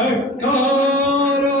18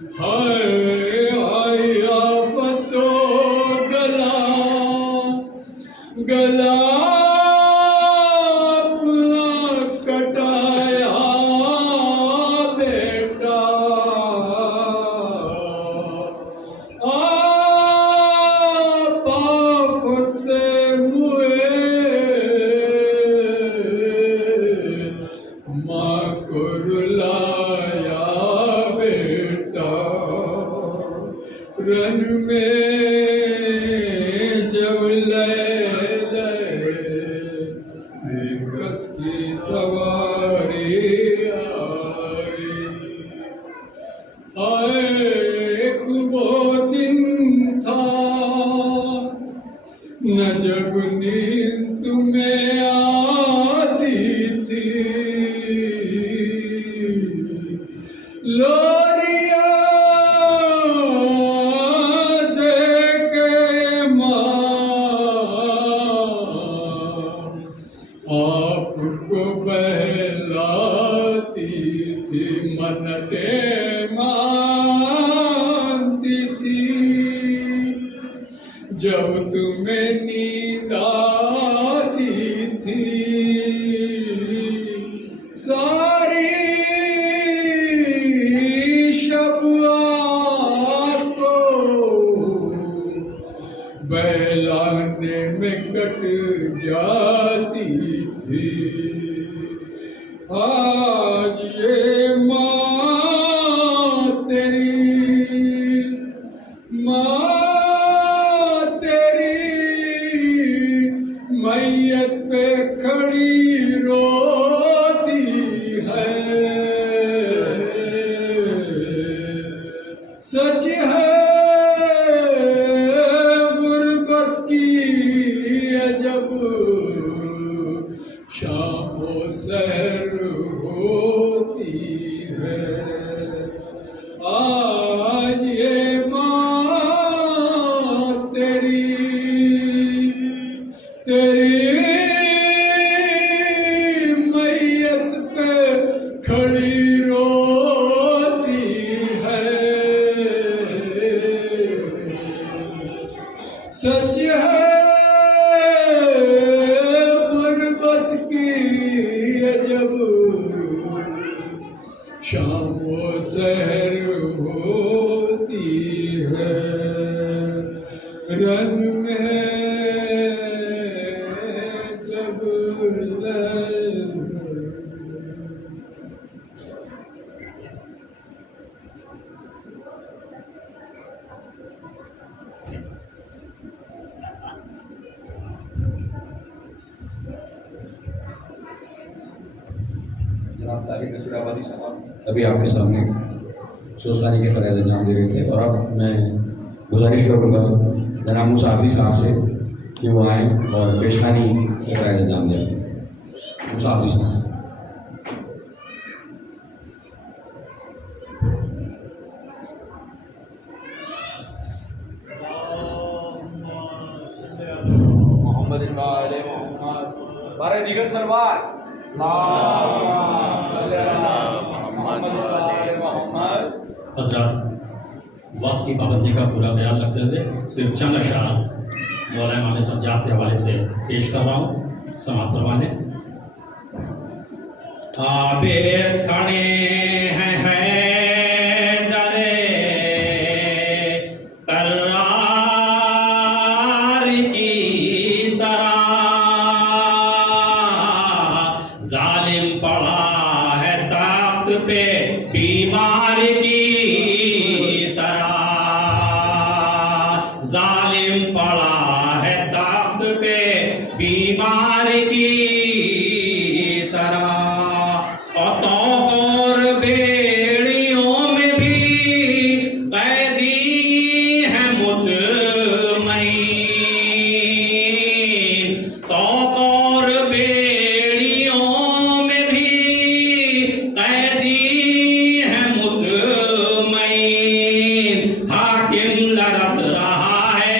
ہائے آئی آفتو گلا گلا اپنا کٹایا بیٹا آپ سے موئے ماں کو رلایا بیٹا رن میں جب کشتی سواری آئی ایک وہ دن تھا نہ جب نیند تمہیں آتی تھی لوریاں دے کے ماں آپ کو بہلاتی تھی منتیں مانتی تھی جب تمہیں نیند آتی تھی ساری شب آپ کو بہلانے میں کٹ جاتی تھی آج یہ ماں تیری میت پہ کھڑی روتی ہے سچ ہے غربت کی عجب شام و سحر ہوتی ہے آج یہ ماں تیری میت پہ کھڑی روتی ہے سچ ہے غربت کی عجب شام و سحر ہوتی ہے رن میں جب جناب طاہر نصیر آبادی صاحب ابھی آپ کے سامنے سوزخانی کے فرائض انجام دے رہے تھے اور اب میں گزارش کروں گا جناب موسیٰ عابدی صاحب سے کہ وہ آئیں اور پیشخانی کے فرائض انجام دیں موسیٰ عابدی صاحب محمد علیہ محمد بارے دیگر سروار حضرات وقت کی پابندی کا پورا خیال رکھتے ہوئے صرف چند اشعار مولانا امام سجاد کے حوالے سے پیش کر رہا ہوں سماعت فرما لیں آبے کھڑے ہیں حیدر کرار کی طرح ظالم پڑا ہے تخت پہ بیمار کی طرح ظالم پڑا ہے تخت پہ بیمار کی طرح اور بیڑیوں میں بھی قیدی ہے مطمئن اور بیڑیوں میں بھی قیدی ہے مطمئن حاکم لرس رہا ہے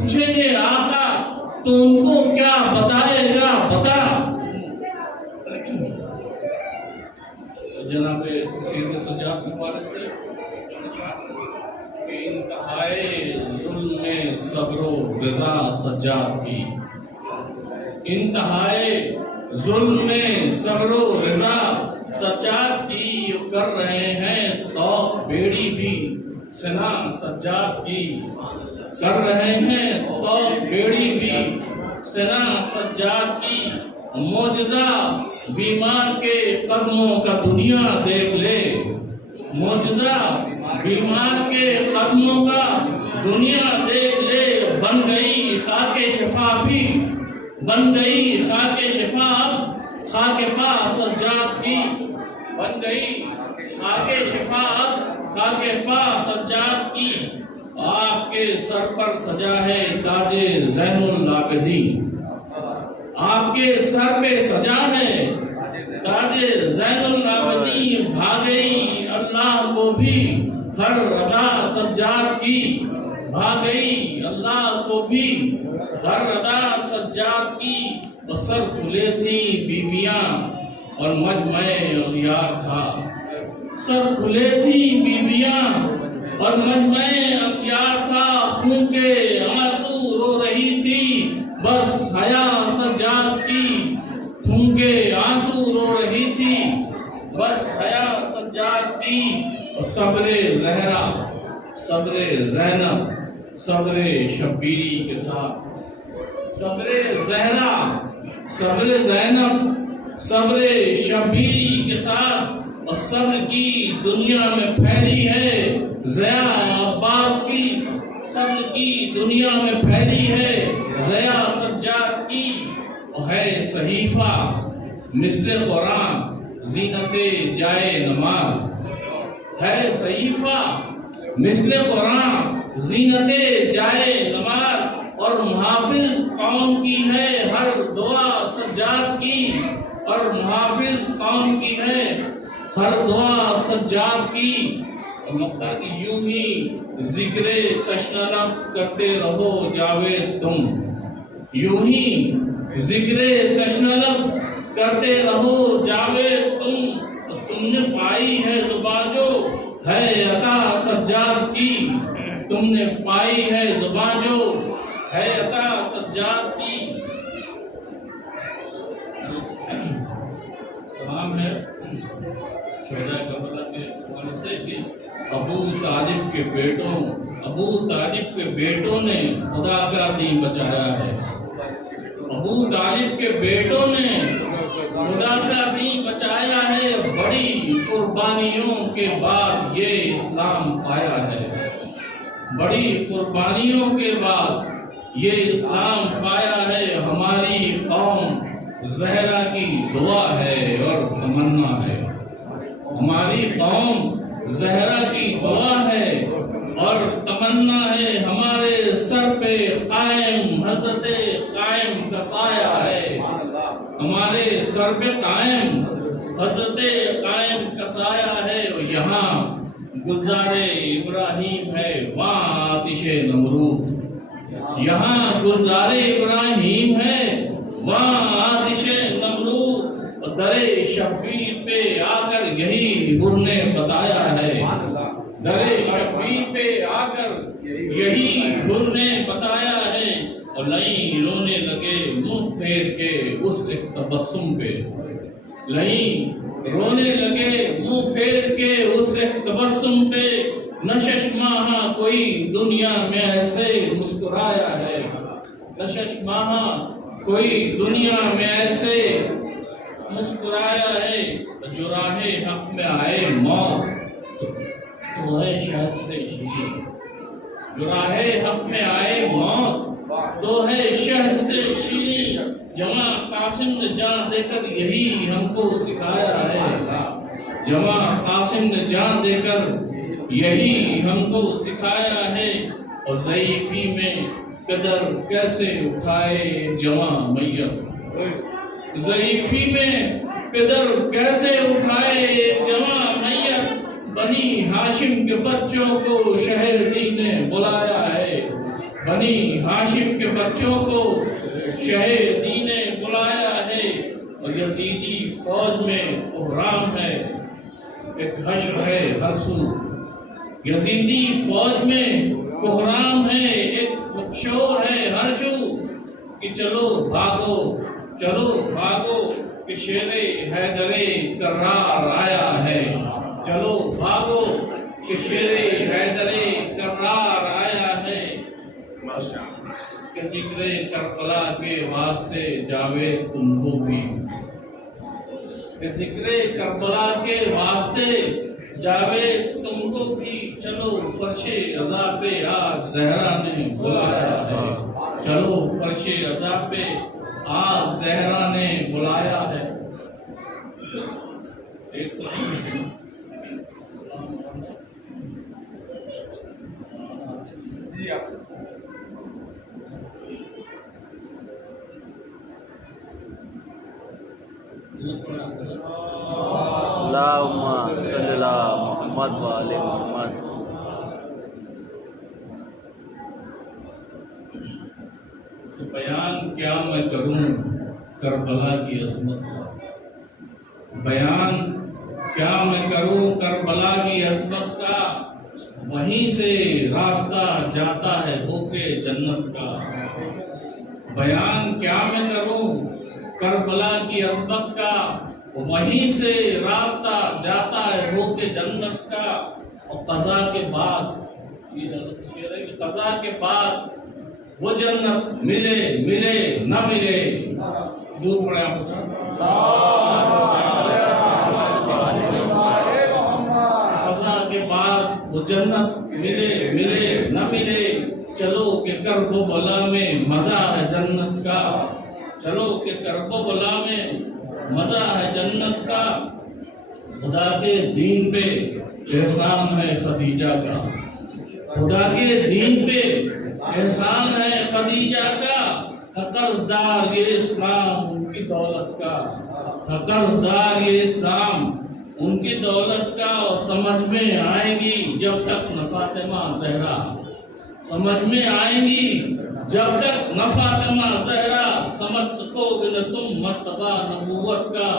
پوچھیں گے آقا تو ان کو کیا بتائے گا بتا. جناب سید سجاد مبارک سے کہ انتہائے ظلم صبر و رضا سجاد کی، انتہائے ظلم صبر و رضا سجاد کی کر رہے ہیں تو بیڑی بھی سنا سجاد کی، کر رہے ہیں تو بیڑی بھی سنا سجاد کی. معجزہ بیمار کے قدموں کا دنیا دیکھ لے، معجزہ بیمار کے قدموں کا دنیا دیکھ لے. بن گئی خاک شفا بھی، بن گئی خاک شفا خاک پا سجاد کی، بن گئی خاک شفا خاک پا سجاد کی. آپ کے سر پر سجا ہے تاج زین العابدین، آپ کے سر پہ سجا ہے تاج زین العابدین. بھاگئی اللہ کو بھی ہر ادا سجاد کی، بھاگئی اللہ کو بھی ہر ادا سجاد کی. سر کھلے تھی بیبیاں اور مجمع اغیار تھا، سر کھلے تھی بیبیاں اور مجمع اغیار تھا. خون کے آنسو رو رہی تھی بس حیا سجاد کی، خون کے آنسو رو رہی تھی بس حیا سجاد کی. صبر زہرا، صبر زینب، صبر شبیری کے ساتھ، صبر زہرا، صبر زینب، صبر شبیری کے ساتھ. اور صبر کی دنیا میں پھیلی ہے ضیا عباس کی، صبر کی دنیا میں پھیلی ہے ضیا سجاد کی. ہے صحیفہ مثل قرآن زینت جائے نماز، ہے صحیفہ مثل قرآن زینت جائے نماز. اور محافظ قوم کی ہے ہر دعا سجاد کی، اور محافظ قوم کی ہے ہر دعا سجاد کی. مقتا کہ یوں ہی ذکر تشنہ لب کرتے رہو جاوید تم، یوں ہی ذکر تشنہ لب کرتے رہو جاوید تم. تم نے پائی ہے زبان جو ہے عطا سجاد کی، تم نے پائی ہے زبان جو ہے عطا سجاد کی. سلام ہے شہداء کربلا کے حوالے سے کہ ابو طالب کے بیٹوں نے خدا کا دین بچایا ہے، ابو طالب کے بیٹوں نے خدا کا دین بچایا ہے. بڑی قربانیوں کے بعد یہ اسلام پایا ہے، بڑی قربانیوں کے بعد یہ اسلام پایا ہے. ہماری قوم زہرا کی دعا ہے اور تمنا ہے، ہماری قوم زہرا کی دعا ہے اور تمنا ہے. ہمارے سر پہ قائم حضرت قائم کا سایہ ہے، ہمارے سر پہ قائم حضرت قائم کا سایہ ہے. یہاں گلزار ابراہیم ہے وہاں آتش نمرود، یہاں گلزار ابراہیم ہے وہاں آتش نمرود. در شبیر پہ آ کر یہی حر نے بتایا ہے، در شبیر پہ آ کر یہی حر نے بتایا ہے. اور لئی رونے لگے منہ پھیر کے اس ایک تبسم پہ، لئی رونے لگے منہ پھیر کے اس ایک تبسم پہ. نشش ماہا کوئی دنیا میں ایسے مسکرایا ہے، نشش ماہا کوئی دنیا میں ایسے مسکرایا ہے. جو راہ حق میں آئے موت تو ہے شہد سے شیریں، جو راہ حق میں آئے موت تو ہے شہد سے شیریں. جمع قاسم نے جان دے کر یہی ہم کو سکھایا ہے، جمع قاسم نے جان دے کر یہی ہم کو سکھایا ہے. اور ضعیفی میں قدر کیسے اٹھائے جمع میت، ضعیفی میں قدر کیسے اٹھائے جمع میت. بنی ہاشم کے بچوں کو شہر دی نے بلایا ہے، بنی ہاشم کے بچوں کو شہید نے بلایا ہے، اور یزیدی فوج میں بحران ہے، ایک حشر ہے ہر سو۔ یزیدی فوج میں بحران ہے، ایک شور ہے ہر سو، کہ چلو بھاگو چلو بھاگو کہ شیر حیدر کرار آیا ہے، چلو بھاگو کہ شیر حیدر کرار آیا ہے، کہ ذکر کربلا کے واسطے جاوید تم کو بھی، کہ ذکر کربلا کے واسطے جاوید تم کو بھی، چلو فرش عذاب آج زہرا نے بلایا ہے، چلو فرش عذاب آج زہرا نے بلایا ہے۔ اللہم صلی اللہ محمد و آل محمد۔ بیان کیا میں کروں کربلا کی عظمت کا، بیان کیا میں کروں کربلا کی عظمت کا، وہیں سے راستہ جاتا ہے ہو کے جنت کا، بیان کیا میں کروں کربلا کی عظمت کا، وہیں سے راستہ جاتا ہے ہو کے جنت کا، اور قضا کے بعد یہ قضا کے بعد وہ جنت ملے ملے نہ ملے، دور پڑے قضا کے بعد وہ جنت ملے ملے نہ ملے، چلو کہ کرب و بلا میں مزہ ہے جنت کا، چلو کہ کرب و بلا میں مزہ ہے جنت کا، خدا کے دین پہ احسان ہے خدیجہ کا، خدا کے دین پہ احسان ہے خدیجہ کا، قرضدار یہ اسلام ان کی دولت کا، قرضدار یہ اسلام ان کی دولت کا، اور سمجھ میں آئیں گی جب تک نہ فاطمہ زہرا، سمجھ میں آئیں گی جب تک نہ فاطمہ زہرا، سمجھ سکو گے نہ تم مرتبہ نبوت کا،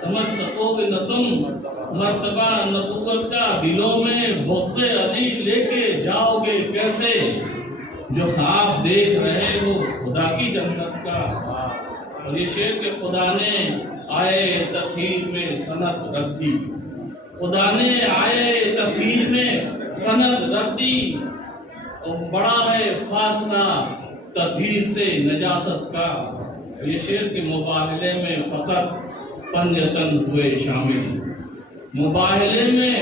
سمجھ سکو گے نہ تم مرتبہ نبوت کا، دلوں میں بغض علی لے کے جاؤ گے کیسے، جو خواب دیکھ رہے ہو خدا کی جنت کا۔ اور یہ شعر کہ خدا نے آئے تطہیر میں سند رکھ دی، خدا نے آئے تطہیر میں سند رکھ دی، اور بڑا ہے فاصلہ تطہیر سے نجاست کا۔ یہ شعر کے مباہلے میں فقط پنجتن ہوئے شامل، مباہلے میں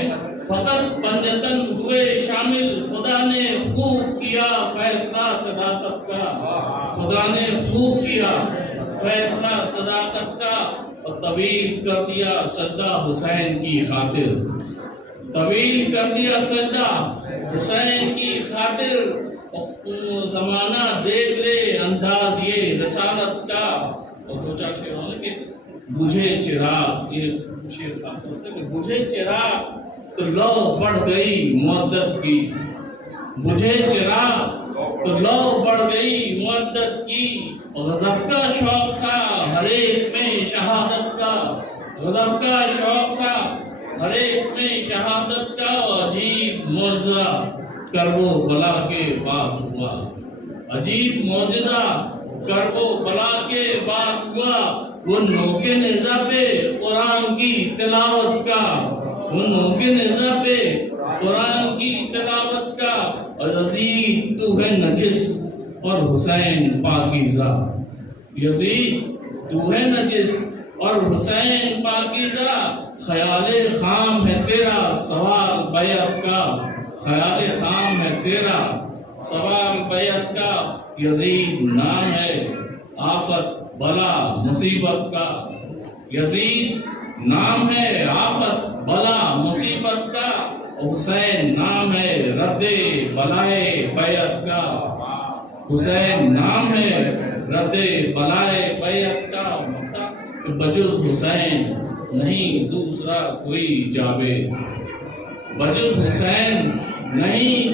فقط پنجتن ہوئے شامل، خدا نے خوب کیا فیصلہ صداقت کا، خدا نے خوب کیا فیصلہ صداقت کا، اور طویل کر دیا سجدہ حسین کی خاطر، طویل کر دیا سجدہ حسین کی خاطر، زمانہ دیکھ لے انداز یہ رسالت کا۔ اور دو چار شعر ہونے کہ بجھے چراغ، یہ شعر خاص طور سے کہ بجھے چراغ تو لو بڑھ گئی مودت کی، بجھے چراغ تو لو بڑھ گئی مودت کی، غضب کا شوق تھا ہر ایک میں شہادت کا، غضب کا شوق تھا ہر ایک میں شہادت کا، عجیب معجزہ کرب و بلا کے بعد ہوا، عجیب معجزہ کرب و بلا کے بعد ہوا، وہ نوک نیزہ پہ قرآن کی تلاوت کا، وہ نوک نیزہ پہ قرآن کی تلاوت کا، اور یزید تو ہے نجس اور حسین پاکیزہ، یزید تو ہے نجس اور حسین پاکیزہ، خیال خام ہے تیرا سوال بیعت کا، خیال خام ہے تیرا سوال بیعت کا، یزید نام ہے آفت بلا مصیبت کا، یزید نام ہے آفت بلا مصیبت کا، حسین نام ہے رد بلائے بیعت کا، حسین نام ہے رد بلائے بیعت کا، بجز حسین نہیں دوسرا کوئی جاوید، بجز حسین نہیں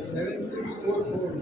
7644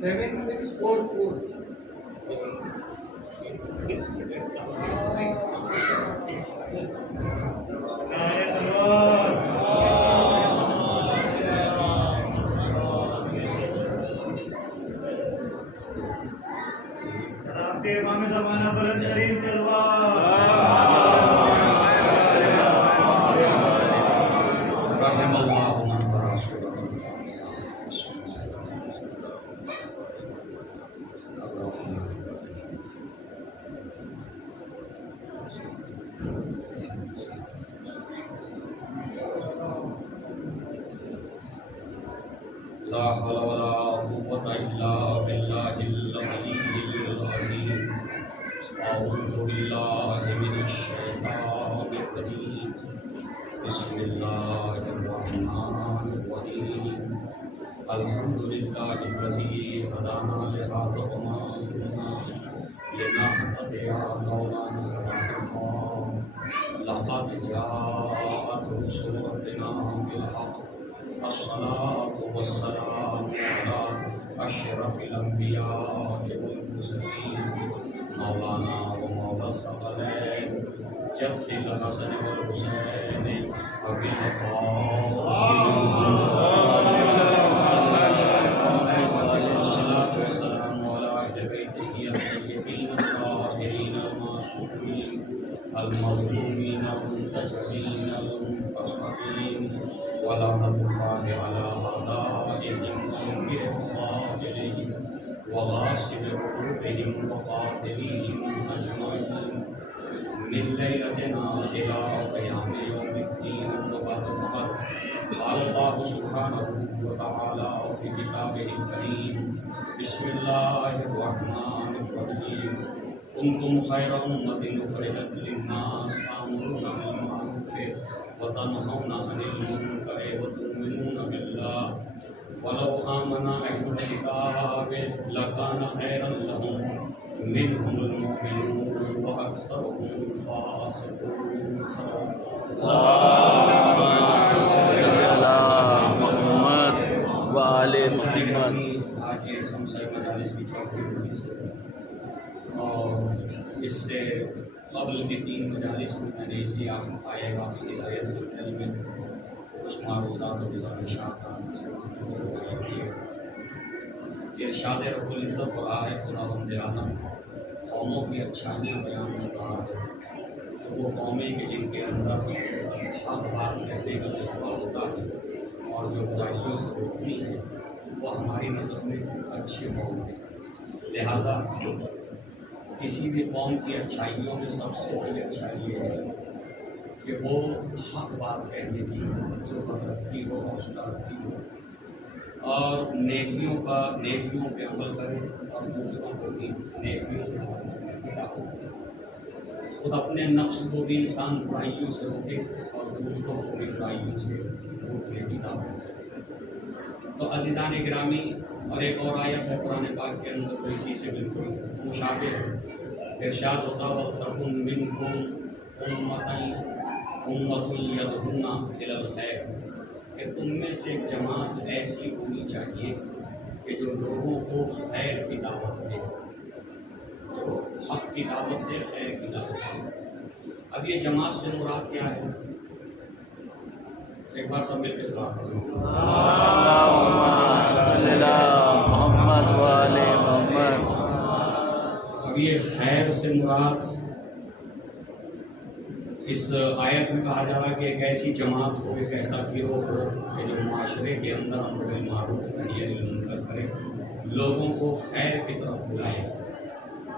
7644। لا حول ولا قوة إلا بالله العلي العظيم. أعوذ بالله من الشيطان الرجيم. بسم الله الرحمن الرحيم. الحمد لله الذي هدانا لهذا وما كنا لنهتدي لولا أن هدانا الله. لقد جاءت رسل ربنا بالحق. الصلاة والسلام على أشرف الأنبياء والمرسلين مولانا ومولا الثقلين جد الحسن والحسين أبي الصلاة والسلام على أهل بيته الطيبين الطاهرين المعصومين المظلومين المنتجبين المنتصرين ولعنة الله على أعدائهم وانقلابهم وغاصب حقوقهم وقاتليهم أجمعين من ليلتنا إلى قيام يوم الدين. وبعد فقد قال الله سبحانه وتعالى في كتابه الكريم بسم الله الرحمن الرحيم. كنتم خير أمة أخرجت للناس تأمرون بالمعروف وتنهون عن المنكر وتؤمنون بالله ولو آمن أهل الكتاب لكان خيرا لهم منهم المؤمنون وأكثرهم الفاسقون. محمد وآل محمد. آج یہ خمسہ مجالس کی چوتھی مجلس ہے اور اس سے قبل کی 3 مجالس میں میں نے اسی آفت پائے کافی ہدایت میں کچھ معروضات و گزارشات کا ارشاد رب العزت اور آئے خداوند عالم قوموں کی اچھائیاں بیان کر رہا ہے کہ وہ قومیں کہ جن کے اندر حق بات کہنے کا جذبہ ہوتا ہے اور جو برائیوں سے روکتی ہیں وہ ہماری نظر میں اچھی قوم ہے. لہٰذا کسی بھی قوم کی اچھائیوں میں سب سے بڑی اچھائی یہ ہے کہ وہ حق بات کہنے کی ضرورت رکھتی ہو، حوصلہ رکھتی ہو اور نیکیوں پہ عمل کرے اور دوسروں کو بھی نیکیوں پہ عمل کرنے کی دعوت دے. خود اپنے نفس کو بھی انسان برائیوں سے روکے اور دوسروں کو بھی برائیوں سے روکنے کی دعوت دے. تو عزیزان گرامی، اور ایک اور آیت ہے قرآن پاک کے اندر تو اسی سے بالکل مشابہ ہے. ارشاد ہوتا وَتَكُن مِّنكُمْ أُمَّةٌ يَدْعُونَ إِلَى الْخَيْرِ کہ تم میں سے ایک جماعت ایسی ہونی چاہیے کہ جو لوگوں کو خیر کی دعوت دے، جو حق کی دعوت دے، خیر کی دعوت دے. اب یہ جماعت سے مراد کیا ہے؟ ایک بار سب مل کے صلاح پڑھیں. اللہم صلی علی محمد وآل محمد. اب یہ خیر سے مراد اس آیت میں کہا جا رہا ہے کہ ایک ایسی جماعت ہو، ایک ایسا گروہ ہو کہ جو معاشرے کے اندر امر بالمعروف نہی عن المنکر کرے، لوگوں کو خیر کی طرف بلائے.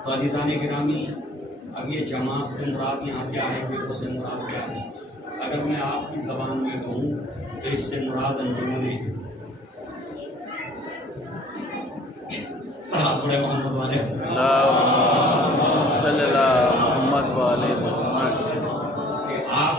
تو عزیزان گرامی، اب یہ جماعت سے مراد یہاں کیا ہے، گروہ سے مراد کیا ہے؟ اگر میں آپ کی زبان میں کہوں تو اس سے مراد انجمنیں ہیں. تھوڑے محمد والے اللہم صلی علی محمد وآل محمد.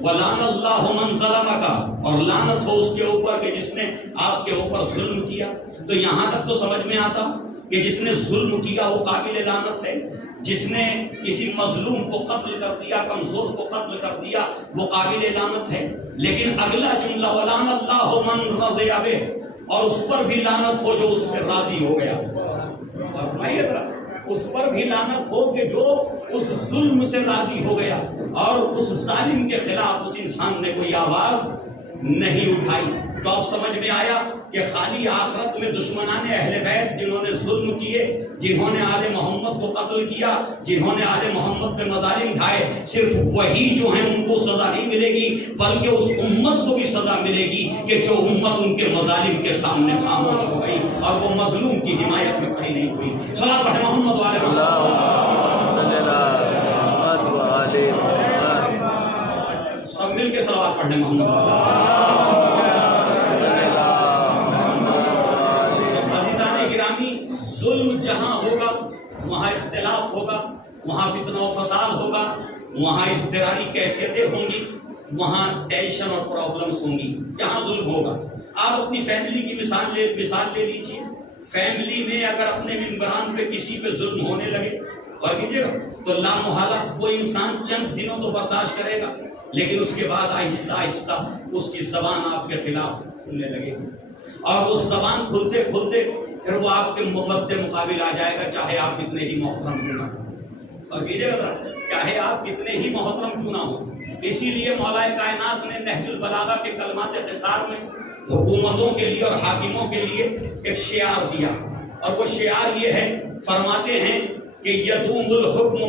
وَلَعَنَ اللَّهُ مَنْ ظَلَمَكَ، اور لعنت ہو اس کے اوپر کہ جس نے آپ کے اوپر ظلم کیا۔ تو یہاں تک تو سمجھ میں آتا کہ جس نے ظلم کیا وہ قابل لعنت ہے، جس نے کسی مظلوم کو قتل کر دیا، کمزور کو قتل کر دیا، وہ قابل لعنت ہے۔ لیکن اگلا جملہ وَلَعَنَ اللَّهُ مَنْ رَضِيَ بِهِ، اور اس پر بھی لعنت ہو جو اس سے راضی ہو گیا۔ اور فرمائیے ذرا، اس پر بھی لعنت ہو کہ جو اس ظلم سے راضی ہو گیا اور اس ظالم کے خلاف اس انسان نے کوئی آواز نہیں اٹھائی۔ تو اب سمجھ میں آیا کہ خالی آخرت میں دشمنان اہل بیت جنہوں نے ظلم کیے، جنہوں نے آل محمد کو قتل کیا، جنہوں نے آل محمد پہ مظالم ڈھائے، صرف وہی جو ہیں ان کو سزا نہیں ملے گی، بلکہ اس امت کو بھی سزا ملے گی کہ جو امت ان کے مظالم کے سامنے خاموش ہو گئی اور وہ مظلوم کی حمایت میں کھڑی نہیں ہوئی۔ صلاۃ پڑھیں محمد والے سب مل کے صلوات پڑھنے محمد۔ ظلم جہاں ہوگا وہاں اختلاف ہوگا، وہاں فتنہ و فساد ہوگا، وہاں اضطراری کیفیتیں ہوں گی، وہاں ٹینشن اور پرابلمس ہوں گی جہاں ظلم ہوگا۔ آپ اپنی فیملی کی مثال لے لیجیے۔ فیملی میں اگر اپنے ممبران پہ کسی پہ ظلم ہونے لگے اور کیجیے گا تو لامحالہ وہ انسان چند دنوں تو برداشت کرے گا، لیکن اس کے بعد آہستہ آہستہ اس کی زبان آپ کے خلاف کھلنے لگے گی، اور وہ زبان کھلتے کھلتے پھر وہ آپ کے مد مقابل آ جائے گا، چاہے آپ کتنے ہی محترم کیوں نہ ہوں۔ اور کیجیے گا چاہے آپ کتنے ہی محترم کیوں نہ ہوں۔ اسی لیے مولا کائنات نے نہج البلاغہ کے کلمات قصار میں حکومتوں کے لیے اور حاکموں کے لیے ایک شعار دیا، اور وہ شعار یہ ہے، فرماتے ہیں کہ یدوم الحکم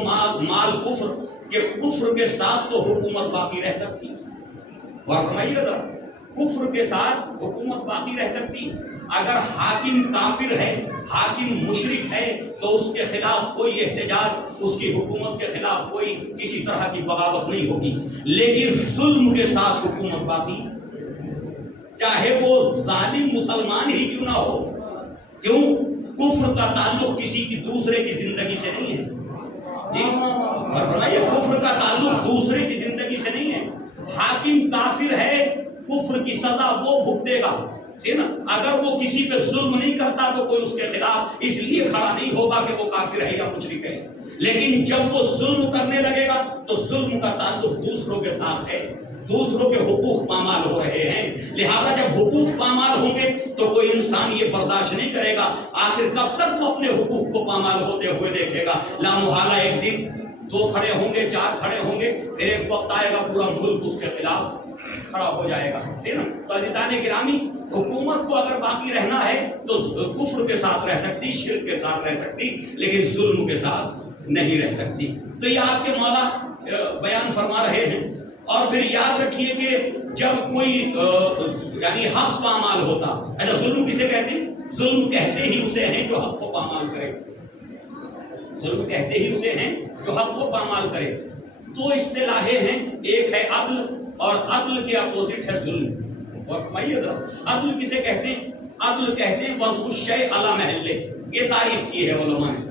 مال کفر، کہ کفر کے ساتھ تو حکومت باقی رہ سکتی۔ اور فرمائیے ذرا، کفر کے ساتھ حکومت باقی رہ سکتی۔ اگر حاکم کافر ہے، حاکم مشرک ہے، تو اس کے خلاف کوئی احتجاج، اس کی حکومت کے خلاف کوئی کسی طرح کی بغاوت نہیں ہوگی۔ لیکن ظلم کے ساتھ حکومت باقی، چاہے وہ ظالم مسلمان ہی کیوں نہ ہو۔ کیوں؟ کفر کا تعلق کسی کی دوسرے کی زندگی سے نہیں ہے جی، اور فرمائیے کفر کا تعلق دوسرے کی زندگی سے نہیں ہے۔ حاکم کافر ہے، کفر کی سزا وہ بھگتے گا، نا؟ اگر وہ کسی پہ ظلم نہیں کرتا تو کوئی اس کے خلاف اس لیے کھڑا نہیں ہوگا کہ وہ کافر ہے یا مشرک ہے۔ لیکن جب وہ ظلم کرنے لگے گا تو ظلم کا تعلق دوسروں کے ساتھ ہے، دوسروں کے حقوق پامال ہو رہے ہیں، لہذا جب حقوق پامال ہوں گے تو کوئی انسان یہ برداشت نہیں کرے گا۔ آخر کب تک وہ اپنے حقوق کو پامال ہوتے ہوئے دیکھے گا؟ لامحالہ ایک دن 2 کھڑے ہوں گے، 4 کھڑے ہوں گے، پھر ایک وقت آئے گا پورا ملک اس کے خلاف کھڑا ہو جائے گا، ٹھیک نا؟ تو عزیزان گرامی، حکومت کو اگر باقی رہنا ہے تو کفر کے ساتھ رہ سکتی، شرک کے ساتھ رہ سکتی، لیکن ظلم کے ساتھ نہیں رہ سکتی۔ تو یہ آپ کے مولا بیان فرما رہے ہیں۔ اور پھر یاد رکھیے کہ جب کوئی یعنی حق پامال ہوتا، اچھا ظلم کسے کہتے ہیں؟ ظلم کہتے ہی اسے ہیں جو حق کو پامال کرے، ظلم کہتے ہی اسے ہیں جو حق کو پامال کرے۔ 2 اصطلاحیں ہیں، ایک ہے عدل اور عدل کے اپوزٹ ہے ظلم۔ اور فرمائیے ذرا، عدل کسے کہتے ہیں؟ عدل کہتے ہیں وضع الشیء علی محلہ۔ یہ تعریف کی ہے علماء نے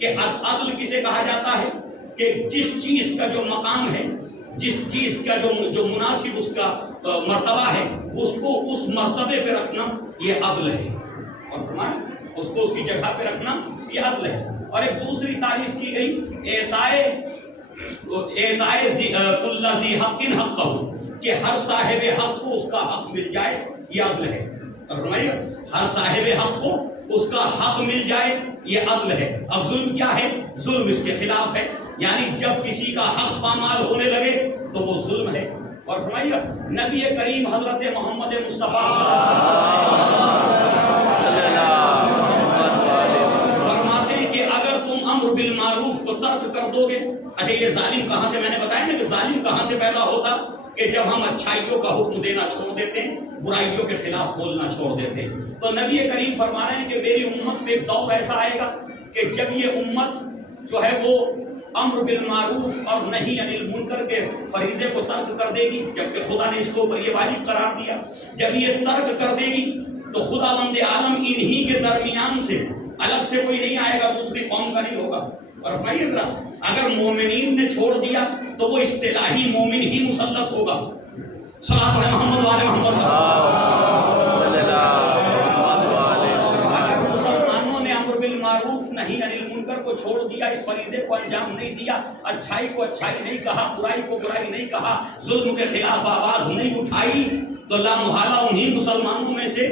کہ عدل کسے کہا جاتا ہے کہ جس چیز کا جو مقام ہے، جس چیز کا جو مناسب اس کا مرتبہ ہے، اس کو اس مرتبے پہ رکھنا یہ عدل ہے، اور فرمایا اس کو اس کی جگہ پہ رکھنا یہ عدل ہے۔ اور ایک دوسری تعریف کی گئی اعطائے کل ذی حق حقہ، کہ ہر صاحب حق کو اس کا حق مل جائے، یہ عدل ہے۔ اور فرمائیے ہر صاحب حق کو اس کا حق مل جائے، یہ عدل ہے۔ اب ظلم کیا ہے؟ ظلم اس کے خلاف ہے، یعنی جب کسی کا حق پامال ہونے لگے تو وہ ظلم ہے۔ اور فرمائیے نبی کریم حضرت محمد مصطفیٰ فرماتے ہیں کہ اگر تم امر بالمعروف کو ترک کر دو گے، اچھا یہ ظالم کہاں سے، میں نے بتایا نا کہ ظالم کہاں سے پیدا ہوتا، کہ جب ہم اچھائیوں کا حکم دینا چھوڑ دیتے ہیں، برائیوں کے خلاف بولنا چھوڑ دیتے ہیں۔ تو نبی کریم فرما رہے ہیں کہ میری امت میں ایک دور ایسا آئے گا کہ جب یہ امت جو ہے وہ امر بالمعروف اور نہی عن المنکر کے فریضے کو ترک کر دے گی، جبکہ خدا نے اس کو اوپر یہ واجب قرار دیا، جب یہ ترک کر دے گی تو خدا بند عالم انہی کے درمیان سے الگ سے کوئی نہیں آئے گا، دوسری قوم کا نہیں ہوگا. اور فرمائیے ذرا اگر مومنین نے چھوڑ دیا تو وہ اصطلاحی مومن ہی مسلط ہوگا. صلوات علی محمد و آل محمد. اگر مسلمانوں نے امر بالمعروف نہی عن المنکر کو چھوڑ دیا، اس فریضے کو انجام نہیں دیا، اچھائی کو اچھائی نہیں کہا، برائی کو برائی نہیں کہا، ظلم کے خلاف آواز نہیں اٹھائی، تو لا محالہ انہی مسلمانوں میں سے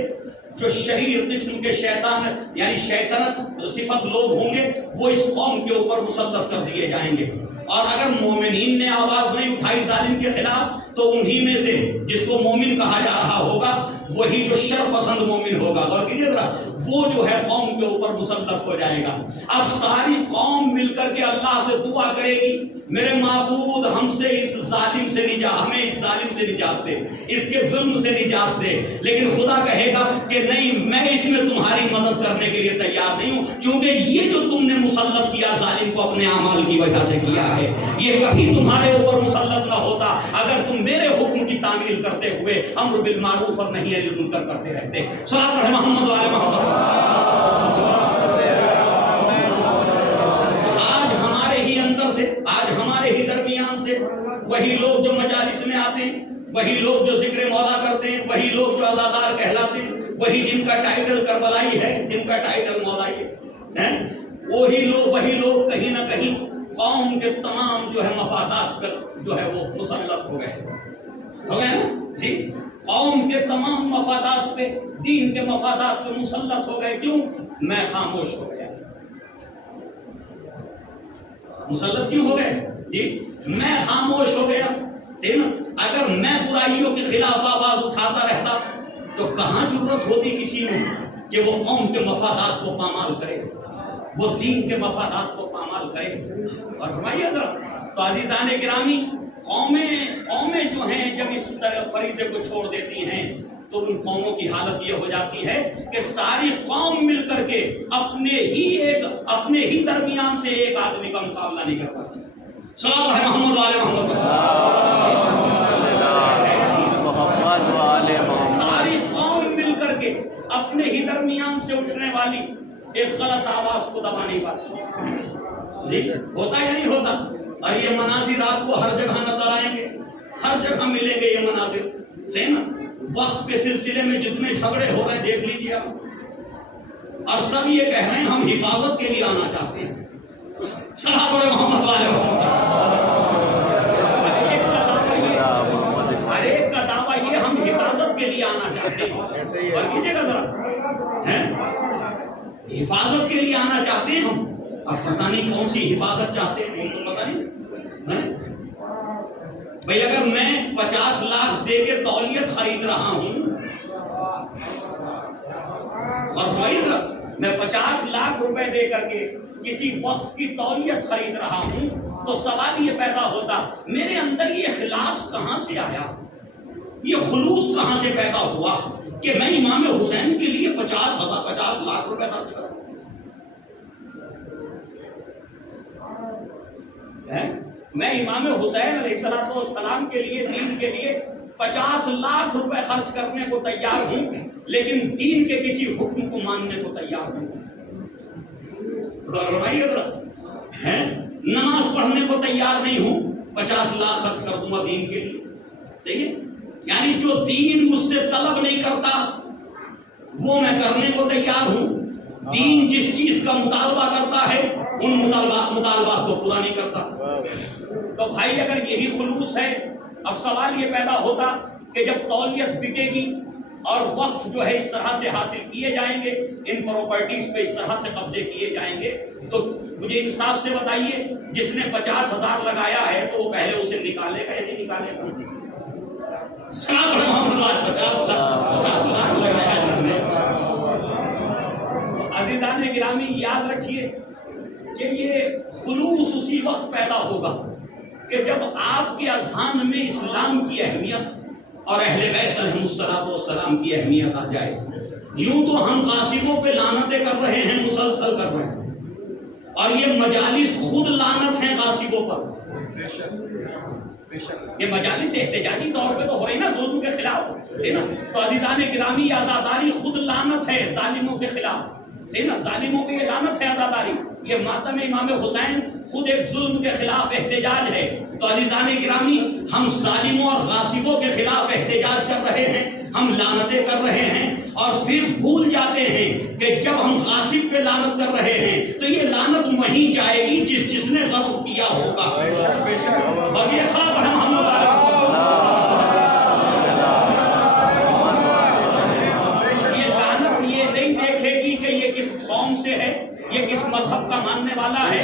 جو شریر قسم کے شیطان یعنی شیطنت صفت لوگ ہوں گے وہ اس قوم کے اوپر مسلط کر دیے جائیں گے. اور اگر مومنین نے آواز نہیں اٹھائی ظالم کے خلاف تو انہی میں سے جس کو مومن کہا جا رہا ہوگا وہی جو شر پسند مومن ہوگا، اور کیجیے ذرا، وہ جو ہے قوم کے اوپر مسلط ہو جائے گا. اب ساری قوم مل کر کے اللہ سے دعا کرے گی، میرے معبود ہم سے اس ظالم سے نجات، ہمیں اس ظالم سے نجات دے، اس کے ظلم سے نجات دے. لیکن خدا کہے گا کہ نہیں، میں اس میں تمہاری مدد کرنے کے لیے تیار نہیں ہوں، کیونکہ یہ جو تم نے مسلط کیا ظالم کو اپنے اعمال کی وجہ سے کیا ہے، یہ کبھی تمہارے اوپر مسلط نہ ہوتا اگر تم میرے حکم کی تعمیل کرتے ہوئے امر بالمعروف اور نہی عن المنکر کرتے رہتے. صلوات علی محمد و آل محمد. آج ہمارے ہی اندر سے، آج ہمارے ہی درمیان سے وہی لوگ جو مجالس میں آتے ہیں، وہی لوگ جو ذکر مولا کرتے ہیں، وہی لوگ جو عزادار کہلاتے ہیں، وہی جن کا ٹائٹل کربلائی ہے، جن کا ٹائٹل مولائی ہے، وہی لوگ کہیں نہ کہیں قوم کے تمام جو ہے مفادات پر جو ہے وہ مسلط ہو گئے نا جی. قوم کے تمام مفادات پہ، دین کے مفادات پہ مسلط ہو گئے. کیوں؟ میں خاموش ہو گیا. مسلط کیوں ہو گئے جی؟ میں خاموش ہو گیا. صحیح نا؟ اگر میں برائیوں کے خلاف آواز اٹھاتا رہتا تو کہاں ضرورت ہوتی کسی میں کہ وہ قوم کے مفادات کو پامال کرے، وہ دین کے مفادات کو پامال کرے. اور فرمائیے ذرا، تو عزیزان گرامی، قومیں جو ہیں جب اس طرح فریضے کو چھوڑ دیتی ہیں تو ان قوموں کی حالت یہ ہو جاتی ہے کہ ساری قوم مل کر کے اپنے ہی درمیان سے ایک آدمی کا مقابلہ نہیں کر پاتی. صلوات علی محمد و آل محمد. محمد و آل محمد. ساری قوم مل کر کے اپنے ہی درمیان سے اٹھنے والی ایک غلط آواز کو دبا نہیں پاتی جی. ہوتا یا نہیں ہوتا؟ اور یہ مناظر آپ کو ہر جگہ نظر آئیں گے، ہر جگہ ملیں گے یہ مناظر. صحیح نا؟ وقف کے سلسلے میں جتنے جھگڑے ہو رہے ہیں دیکھ لیجیے آپ، اور سب یہ کہہ رہے ہیں ہم حفاظت کے لیے آنا چاہتے ہیں. صلوات علی محمد والے ہر ایک کا دعویٰ یہ ہم حفاظت کے لیے آنا چاہتے ہیں. بس کیجیے گا ذرا، حفاظت کے لیے آنا چاہتے ہیں ہم. اب پتہ نہیں کون سی حفاظت چاہتے ہیں، وہ تو پتہ نہیں. بھئی اگر میں 50 لاکھ دے کے تولیت خرید رہا ہوں، اور میں 50 لاکھ روپے دے کر کے کسی وقف کی تولیت خرید رہا ہوں، تو سوال یہ پیدا ہوتا میرے اندر یہ اخلاص کہاں سے آیا، یہ خلوص کہاں سے پیدا ہوا کہ میں امام حسین کے لیے 50 لاکھ روپے خرچ کروں. میں امام حسین علیہ السلام کے لیے، دین کے لیے 50 لاکھ روپے خرچ کرنے کو تیار ہوں، لیکن دین کے کسی حکم کو ماننے کو تیار ہوں. نماز پڑھنے کو تیار نہیں ہوں، 50 لاکھ خرچ کر دوں گا دین کے لیے. صحیح ہے؟ یعنی جو دین مجھ سے طلب نہیں کرتا وہ میں کرنے کو تیار ہوں. دین جس چیز کا مطالبہ کرتا ہے ان مطالبات کو پورا نہیں کرتا. تو بھائی اگر یہی خلوص ہے، اب سوال یہ پیدا ہوتا کہ جب تولیت بکے گی اور وقف جو ہے اس طرح سے حاصل کیے جائیں گے، ان پراپرٹیز پہ اس طرح سے قبضے کیے جائیں گے، تو مجھے انصاف سے بتائیے جس نے 50,000 لگایا ہے تو وہ پہلے اسے نکالے گا یا نہیں نکالے گا؟ 50 لاکھ لگایا جس نے. عزیزان گرامی یاد رکھیے کہ یہ خلوص اسی وقت پیدا ہوگا کہ جب آپ کے اذہان میں اسلام کی اہمیت اور اہل بیت علیہ السلام کی اہمیت آ جائے. یوں تو ہم غاصبوں پہ لعنتیں کر رہے ہیں، مسلسل کر رہے ہیں، اور یہ مجالس خود لعنت ہیں غاصبوں پر. یہ مجالس احتجاجی طور پہ تو ہو رہی نا ظلم کے خلاف، ہے نا. تو عزیزان گرامی یہ آزاداری خود لعنت ہے ظالموں کے خلاف. ٹھیک نا, ظالموں پہ یہ لعنت ہے عزاداری. یہ ماتم امام حسین خود ایک ظلم کے خلاف احتجاج ہے. تو عزیزان گرامی, ہم ظالموں اور غاصبوں کے خلاف احتجاج کر رہے ہیں, ہم لعنتیں کر رہے ہیں, اور پھر بھول جاتے ہیں کہ جب ہم غاصب پہ لعنت کر رہے ہیں تو یہ لعنت وہیں جائے گی جس نے غصب کیا ہوگا. اور یہ سب ہم یہ لعنت یہ نہیں دیکھے گی کہ یہ کس قوم سے ہے, یہ کس مذہب کا ماننے والا ہے,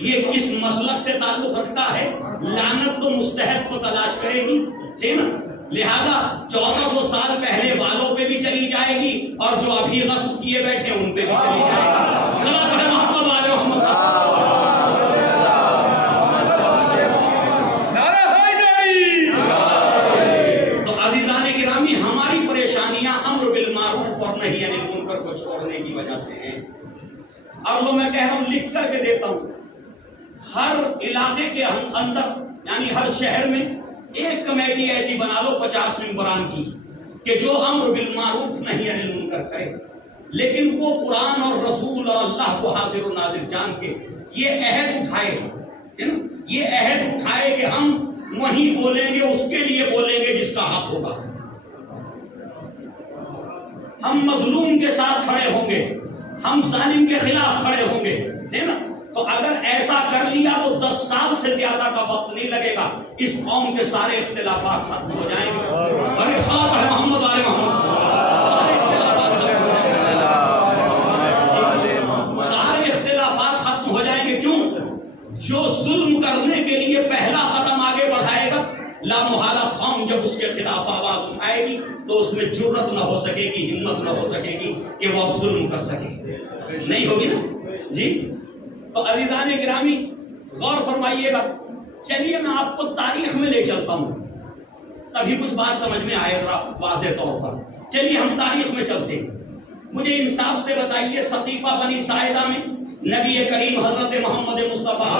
یہ کس مسلک سے تعلق رکھتا ہے. لعنت تو مستحق کو تلاش کرے گی, ٹھیک نا. لہذا 1400 سال پہلے والوں پہ بھی چلی جائے گی, اور جو ابھی غصب کیے بیٹھے ان پہ بھی چلی جائے گی. صلوات محمد علیہ محمد. تو عزیزان گرامی, ہماری پریشانیاں امر بالمعروف اور نہی عن المنکر کو چھوڑنے کی وجہ سے ہیں. اب لو میں کہہ رہا ہوں, لکھ کر کے دیتا ہوں, ہر علاقے کے اندر یعنی ہر شہر میں ایک کمیٹی ایسی بنا لو 50 ممبران کی کہ جو امر بالمعروف نہی عن المنکر کرے, لیکن وہ قرآن اور رسول اور اللہ کو حاضر و ناظر جان کے یہ عہد اٹھائے, یہ عہد اٹھائے کہ ہم وہی بولیں گے, اس کے لیے بولیں گے جس کا حق ہوگا. ہم مظلوم کے ساتھ کھڑے ہوں گے, ہم ظالم کے خلاف کھڑے ہوں گے, ٹھیک نا. تو اگر ایسا کر لیا تو 10 سال سے زیادہ کا وقت نہیں لگے گا, اس قوم کے سارے اختلافات ختم ہو جائیں گے. اور ایک صلاۃ ہے محمد علیہ محمد. سارے اختلافات ختم ہو جائیں گے. کیوں؟ جو ظلم کرنے کے لیے پہلا قدم آگے بڑھائے گا, لا محالہ قوم جب اس کے خلاف آواز اٹھائے گی تو اس میں جرت نہ ہو سکے گی, ہمت نہ ہو سکے گی کہ وہ اب ظلم کر سکے. نہیں ہوگی نا جی. تو عزیزان گرامی غور فرمائیے گا. چلیے میں آپ کو تاریخ میں لے چلتا ہوں, تبھی کچھ بات سمجھ میں آئے گا واضح طور پر. چلیے ہم تاریخ میں چلتے ہیں. مجھے انصاف سے بتائیے, ثقیفہ بنی ساعدہ میں نبی کریم حضرت محمد مصطفیٰ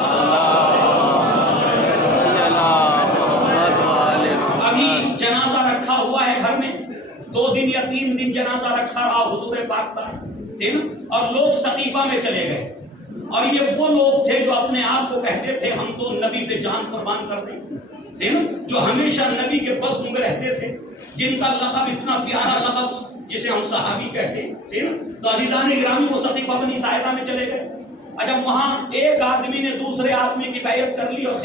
ابھی جنازہ رکھا ہوا ہے گھر میں, 2 دن یا 3 دن جنازہ رکھا رہا حضور پاک کا, اور لوگ ثقیفہ میں چلے گئے. اور یہ وہ لوگ تھے جو اپنے آپ کو کہتے تھے ہم تو نبی پہ جان قربان کر دیں, جو ہمیشہ نبی کے بزم میں رہتے تھے, جن کا لقب اتنا پیارا لقب جسے ہم صحابی کہتے ہیں. تو عزیزان گرامی وہ ثقیفہ بنی ساعدہ میں چلے گئے. جب وہاں ایک آدمی نے دوسرے آدمی کی بیعت کر لی اور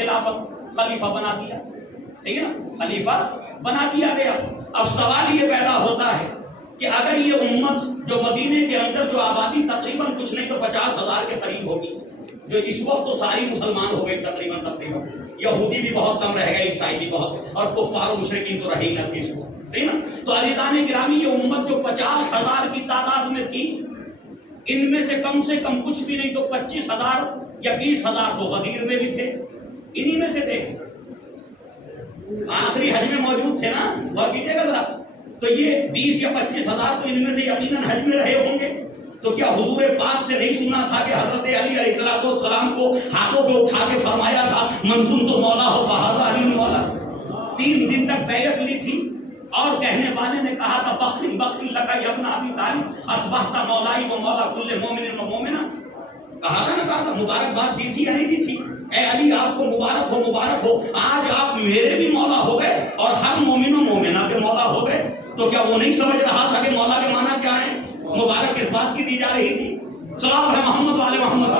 خلیفہ بنا دیا, ٹھیک ہے نا, خلیفہ بنا دیا گیا. اب سوال یہ پیدا ہوتا ہے کہ اگر یہ امت جو مدینے کے اندر جو آبادی تقریباً کچھ نہیں تو 50,000 کے قریب ہوگی, جو اس وقت تو ساری مسلمان ہو گئے تقریباً, یہودی بھی بہت کم رہ گئے, عیسائی بھی بہت, اور کفار و مشرکین تو رہی نہ تھی اس وقت, صحیح نا. تو عزیزان گرامی یہ امت جو 50,000 کی تعداد میں تھی, ان میں سے کم کچھ بھی نہیں تو 25,000 یا 20,000 تو غدیر میں بھی تھے, انہی میں سے تھے. آخری حج میں موجود تھے نا, غور کیجیے گا ذرا. تو یہ 20 یا 25,000 تو ان میں سے یقیناً حج میں رہے ہوں گے. تو کیا حضور پاک سے نہیں سنا تھا کہ حضرت علی علیہ السلام کو ہاتھوں پہ اٹھا کے فرمایا تھا من کنت مولا ہو فہذا علی مولا. 3 دن تک بیعت لی تھی, اور کہنے والے نے کہا تھا بخل لک یا ابن ابی طالب اصبحت مولائی و مولا کل مومن و مومنہ. کہا تھا مبارکباد دی تھی یا نہیں دی تھی, اے علی آپ کو مبارک ہو, آج آپ میرے بھی مولا ہو گئے اور ہر مومن و مومنہ کے مولا ہو گئے. تو کیا وہ نہیں سمجھ رہا تھا کہ مولا کے معنی کیا ہے, مبارک کس بات کی دی جا رہی تھی. سلام ہے محمد والے محمد.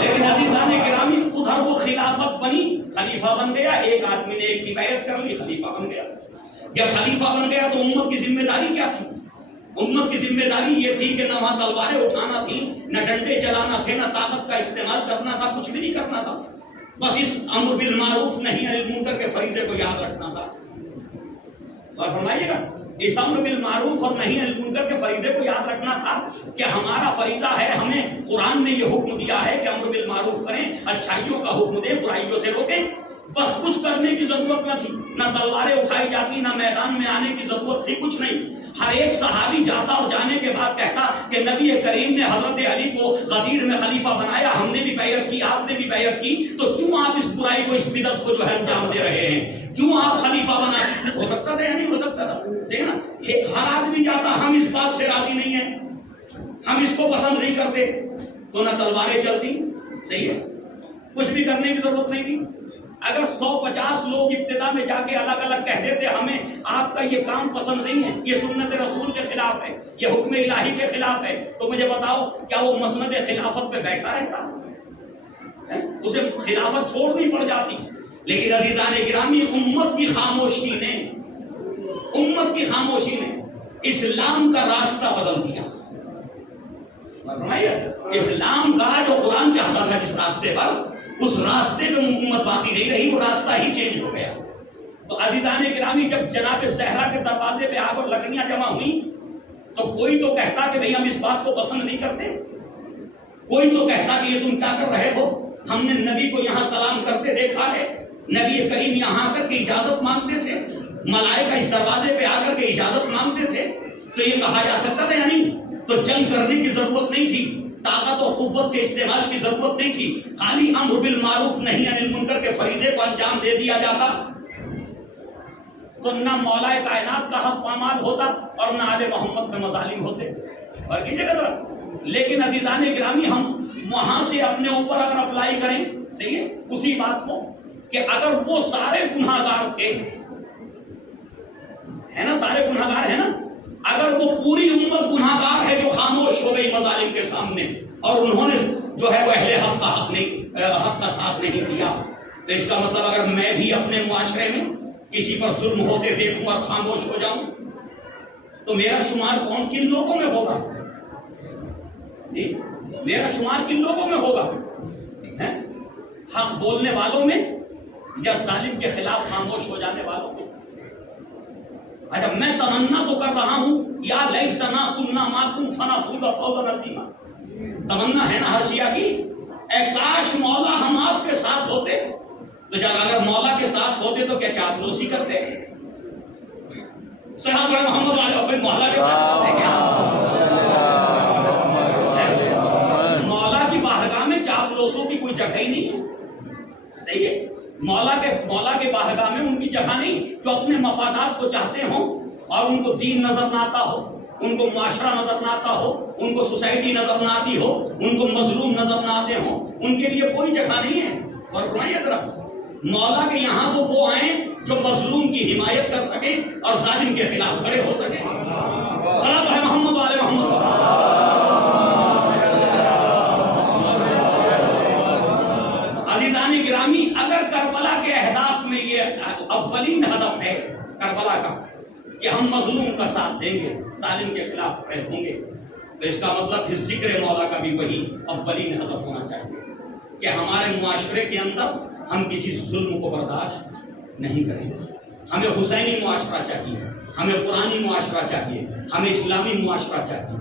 لیکن عزیزان گرامی ادھر وہ خلافت بنی, خلیفہ بن گیا, ایک آدمی نے ایک کی بیعت کر لی, خلیفہ بن گیا. جب خلیفہ بن گیا تو امت کی ذمہ داری کیا تھی؟ امت کی ذمہ داری یہ تھی کہ نہ وہاں تلواریں اٹھانا تھی, نہ ڈنڈے چلانا تھے, نہ طاقت کا استعمال کرنا تھا, کچھ بھی نہیں کرنا تھا. بس اس امر بالمعروف نہی عن المنکر کے فریضے کو یاد رکھنا تھا. اور فرمائیے گا, اس امر بالمعروف اور نہی عن المنکر کے فریضے کو یاد رکھنا تھا کہ ہمارا فریضہ ہے, ہمیں قرآن نے یہ حکم دیا ہے کہ امر بالمعروف کریں, اچھائیوں کا حکم دیں, برائیوں سے روکیں. بس کچھ کرنے کی ضرورت نہ تھی, نہ تلواریں اٹھائی جاتی, نہ میدان میں آنے کی ضرورت تھی, کچھ نہیں. ہر ایک صحابی جاتا اور جانے کے بعد کہتا کہ نبی کریم نے حضرت علی کو غدیر میں خلیفہ بنایا, ہم نے بھی بیعت کی, آپ نے بھی بیعت کی, تو کیوں آپ اس برائی کو, اس بدعت کو جو ہے انجام دے رہے ہیں, کیوں آپ خلیفہ بنا. ہو سکتا تھا یا نہیں ہو سکتا تھا, صحیح نا. ہر آدمی بھی جاتا ہم اس بات سے راضی نہیں ہیں, ہم اس کو پسند نہیں کرتے, تو نہ تلواریں چلتی, صحیح ہے, کچھ بھی کرنے کی ضرورت نہیں تھی. اگر 150 لوگ ابتدا میں جا کے الگ الگ کہہ دیتے ہمیں آپ کا یہ کام پسند نہیں ہے, یہ سنت رسول کے خلاف ہے, یہ حکم الہی کے خلاف ہے, تو مجھے بتاؤ کیا وہ مسند خلافت پہ بیٹھا رہتا؟ اسے خلافت چھوڑنی پڑ جاتی. لیکن عزیزان گرامی, امت کی خاموشی نے اسلام کا راستہ بدل دیا. اسلام کا جو قرآن چاہتا تھا جس راستے پر, اس راستے پہ امت باقی نہیں رہی, وہ راستہ ہی چینج ہو گیا. تو عزیزان گرامی, جب جناب زہرا کے دروازے پہ آگ اور لکڑیاں جمع ہوئی تو کوئی تو کہتا کہ بھئی ہم اس بات کو پسند نہیں کرتے, کوئی تو کہتا کہ یہ تم کیا کر رہے ہو, ہم نے نبی کو یہاں سلام کرتے دیکھا ہے, نبی کریم یہاں آ کر کے اجازت مانگتے تھے, ملائکہ اس دروازے پہ آ کر کے اجازت مانگتے تھے, تو یہ کہا جا سکتا تھا یا نہیں؟ تو جنگ کرنے کی ضرورت نہیں تھی, طاقت اور قوت کے استعمال کی ضرورت نہیں تھی, خالی امر بالمعروف نہی عن المنکر کے فریضے کو انجام دے دیا جاتا, تو نہ مولا کائنات کا حق پامال ہوتا اور نہ آل محمد میں مظالم ہوتے. اور کیجیے گا ذرا. لیکن عزیزان گرامی, ہم وہاں سے اپنے اوپر اگر اپلائی کریں, صحیح ہے, اسی بات کو کہ اگر وہ سارے گناہگار تھے, ہے نا, سارے گناہگار ہیں نا, اگر وہ پوری امت گناہگار ہے جو خاموش ہو گئی مظالم کے سامنے, اور انہوں نے جو ہے وہ اہل حق کا حق کا ساتھ نہیں دیا, تو اس کا مطلب اگر میں بھی اپنے معاشرے میں کسی پر ظلم ہوتے دیکھوں اور خاموش ہو جاؤں, تو میرا شمار کون کن لوگوں میں ہوگا؟ میرا شمار کن لوگوں میں ہوگا؟ حق بولنے والوں میں یا ظالم کے خلاف خاموش ہو جانے والوں میں؟ اچھا, میں تمنا تو کر رہا ہوں, یا لیتنا کنا معکم فنفوز فوزا عظیما, تمنا ہے نا ہر شیعہ کی, اے کاش مولا ہم آپ کے ساتھ ہوتے. تو جب اگر مولا کے ساتھ ہوتے تو کیا چاپلوسی کرتے؟ صحابہ محمد والے اپنے مولا کے ساتھ کرتے کیا؟ مولا کی بارگاہ میں چاپلوسوں کی کوئی جگہ ہی نہیں ہے, صحیح ہے. مولا کے بارگاہ میں ان کی جگہ نہیں, جو اپنے مفادات کو چاہتے ہوں اور ان کو دین نظر نہ آتا ہو, ان کو معاشرہ نظر نہ آتا ہو, ان کو سوسائٹی نظر نہ آتی ہو, ان کو مظلوم نظر نہ آتے ہوں, ان کے لیے کوئی جگہ نہیں ہے. اور فرمائیے ذرا, مولا کے یہاں تو وہ آئیں جو مظلوم کی حمایت کر سکیں اور ظالم کے خلاف کھڑے ہو سکیں. صلوات ہے محمد والے محمد. عزیزان گرامی, اگر کربلا کے اہداف میں یہ اولین ہدف ہے کربلا کا کہ ہم مظلوم کا ساتھ دیں گے, ظالم کے خلاف کھڑے ہوں گے, تو اس کا مطلب پھر ذکر مولا کا بھی وہی اولین ہدف ہونا چاہیے کہ ہمارے معاشرے کے اندر ہم کسی ظلم کو برداشت نہیں کریں گے. ہمیں حسینی معاشرہ چاہیے, ہمیں قرآنی معاشرہ چاہیے, ہمیں اسلامی معاشرہ چاہیے,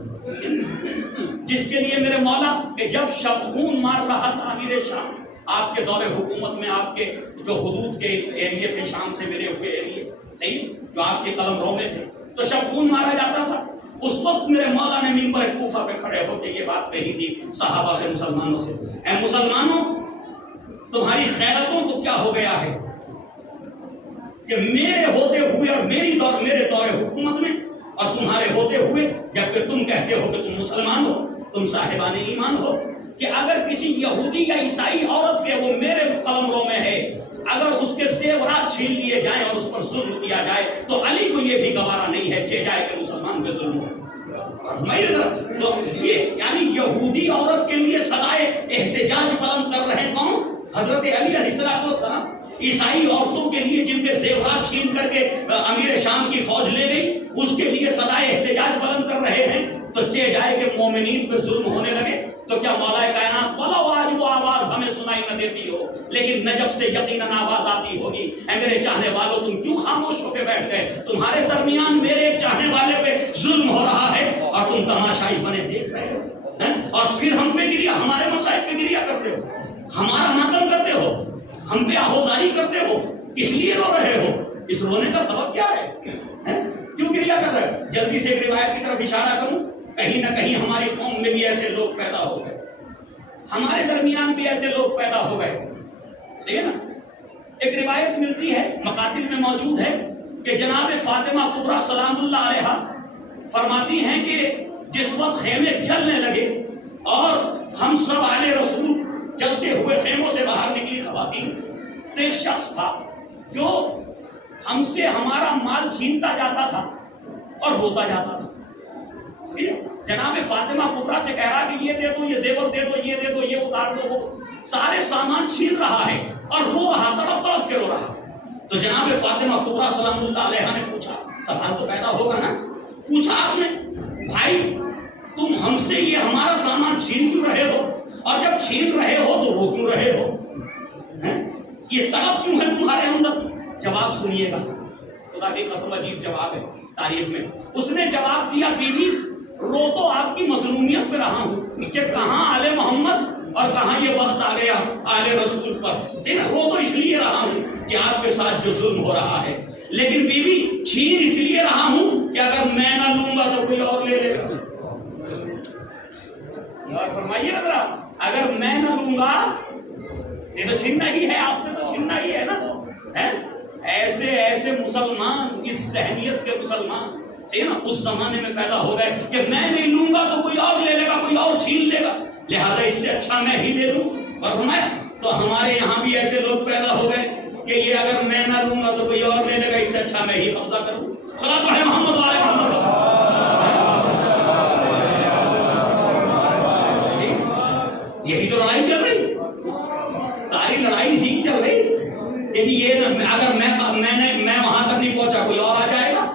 جس کے لیے میرے مولا کہ جب شب خون مار رہا تھا امیر شام, آپ کے دور حکومت میں آپ کے جو حدود کے ایریے تھے, شام سے ملے ہوئے ایریے, صحیح, جو آپ کے قلم رو میں تھے, تو شب خون مارا جاتا تھا. اس وقت میرے مولا نے منبر کوفہ پہ کھڑے ہو کے یہ بات کہی تھی صحابہ سے, مسلمانوں سے, اے مسلمانوں, تمہاری خیرتوں کو کیا ہو گیا ہے کہ میرے ہوتے ہوئے اور میرے دور حکومت میں اور تمہارے ہوتے ہوئے, جبکہ تم کہتے ہو کہ تم مسلمان ہو, تم صاحبان ایمان ہو, کہ اگر کسی یہودی یا عیسائی عورت کے وہ میرے قلمرو میں ہے, اگر اس کے زیورات چھین لیے جائیں اور اس پر ظلم کیا جائے تو علی کو یہ بھی گوارا نہیں ہے, چہ جائے کہ مسلمان پہ ظلم ہو. تو یہ یعنی یہودی عورت کے لیے صدائے احتجاج بلند کر رہے کون؟ حضرت علی علیہ السلام. عیسائی عورتوں کے لیے جن کے زیورات چھین کر کے امیر شام کی فوج لے گئی, اس کے لیے صدائے احتجاج بلند کر رہے ہیں, تو چہ جائے کہ مومنین پہ ظلم ہونے لگے. تو کیا مولا کائنات والا آج وہ آواز ہمیں سنائی نہ دیتی ہو, لیکن نجف سے یقیناً آواز آتی ہوگی, اے میرے چاہنے والوں تم کیوں خاموش ہو کے بیٹھ گئے؟ تمہارے درمیان میرے ایک چاہنے والے پہ ظلم ہو رہا ہے اور تم تماشائی بنے دیکھ رہے ہو, اور پھر ہم پہ گریا, ہمارے مسائل پہ گریا کرتے ہو, ہمارا ماتم کرتے ہو, ہم پہ آہوزاری کرتے ہو. کس لیے رو رہے ہو؟ اس رونے کا سبب کیا ہے؟ کیوں گریا کر رہے ہو؟ جلدی سے ایک روایت کی طرف اشارہ کروں, کہیں نہ کہیں ہماری قوم میں بھی ایسے لوگ پیدا ہو گئے, ہمارے درمیان بھی ایسے لوگ پیدا ہو گئے, ٹھیک ہے نا. ایک روایت ملتی ہے, مقاتل میں موجود ہے, کہ جناب فاطمہ کبریٰ سلام اللہ علیہا فرماتی ہیں کہ جس وقت خیمے جلنے لگے اور ہم سب آل رسول جلتے ہوئے خیموں سے باہر نکلی خواتین، تو ایک شخص تھا جو ہم سے ہمارا مال چھینتا جاتا تھا اور روتا جاتا تھا. جناب فاطمہ کبریٰ سے کہہ رہا کہ یہ دے دو، یہ زیور دے دو، یہ دے دو، یہ اتار دو. وہ سارے سامان چھین رہا ہے اور رو رہا، تڑپ تڑپ کے رو رہا. تو جناب فاطمہ کبریٰ سلام اللہ علیہا نے پوچھا، سوال تو پیدا ہوگا نا، پوچھا آپ نے، بھائی تم ہم سے یہ ہمارا سامان چھین کیوں رہے ہو، اور جب چھین رہے ہو تو رو کیوں رہے ہو، یہ طلب کیوں ہے تمہارے اندر؟ جواب سنیے گا، خدا کی قسم عجیب جواب ہے تاریخ میں. اس نے جواب دیا، بیوی رو تو آپ کی مظلومیت پہ رہا ہوں کہ کہاں آل محمد اور کہاں یہ وقت آ گیا آل رسول پر. رو تو اس لیے رہا ہوں کہ آپ کے ساتھ جو ظلم ہو رہا ہے، لیکن بیوی چھین اس لیے رہا ہوں کہ اگر میں نہ لوں گا تو کوئی اور لے لے گا. اور فرمائیے ذرا، اگر میں نہ لوں گا یہ تو چھیننا ہی ہے، آپ سے تو چھیننا ہی ہے نا. ایسے ایسے مسلمان، اس ذہنیت کے مسلمان نا اس زمانے میں پیدا ہو گئے کہ میں نہیں لوں گا تو کوئی اور لے لے گا، کوئی اور چھین لے گا، لہذا اس سے اچھا میں ہی لے لوں. اور فرمایا تو ہمارے یہاں بھی ایسے لوگ پیدا ہو گئے کہ یہ اگر میں نہ لوں گا تو کوئی اور لے لے گا، اس سے اچھا میں ہی قبضہ کروں. صلاۃ پڑھے محمد والے محمد. یہی تو لڑائی چل رہی، ساری لڑائی اسی کی چل رہی کہ یہ اگر میں وہاں تک نہیں پہنچا کوئی اور آ جائے گا.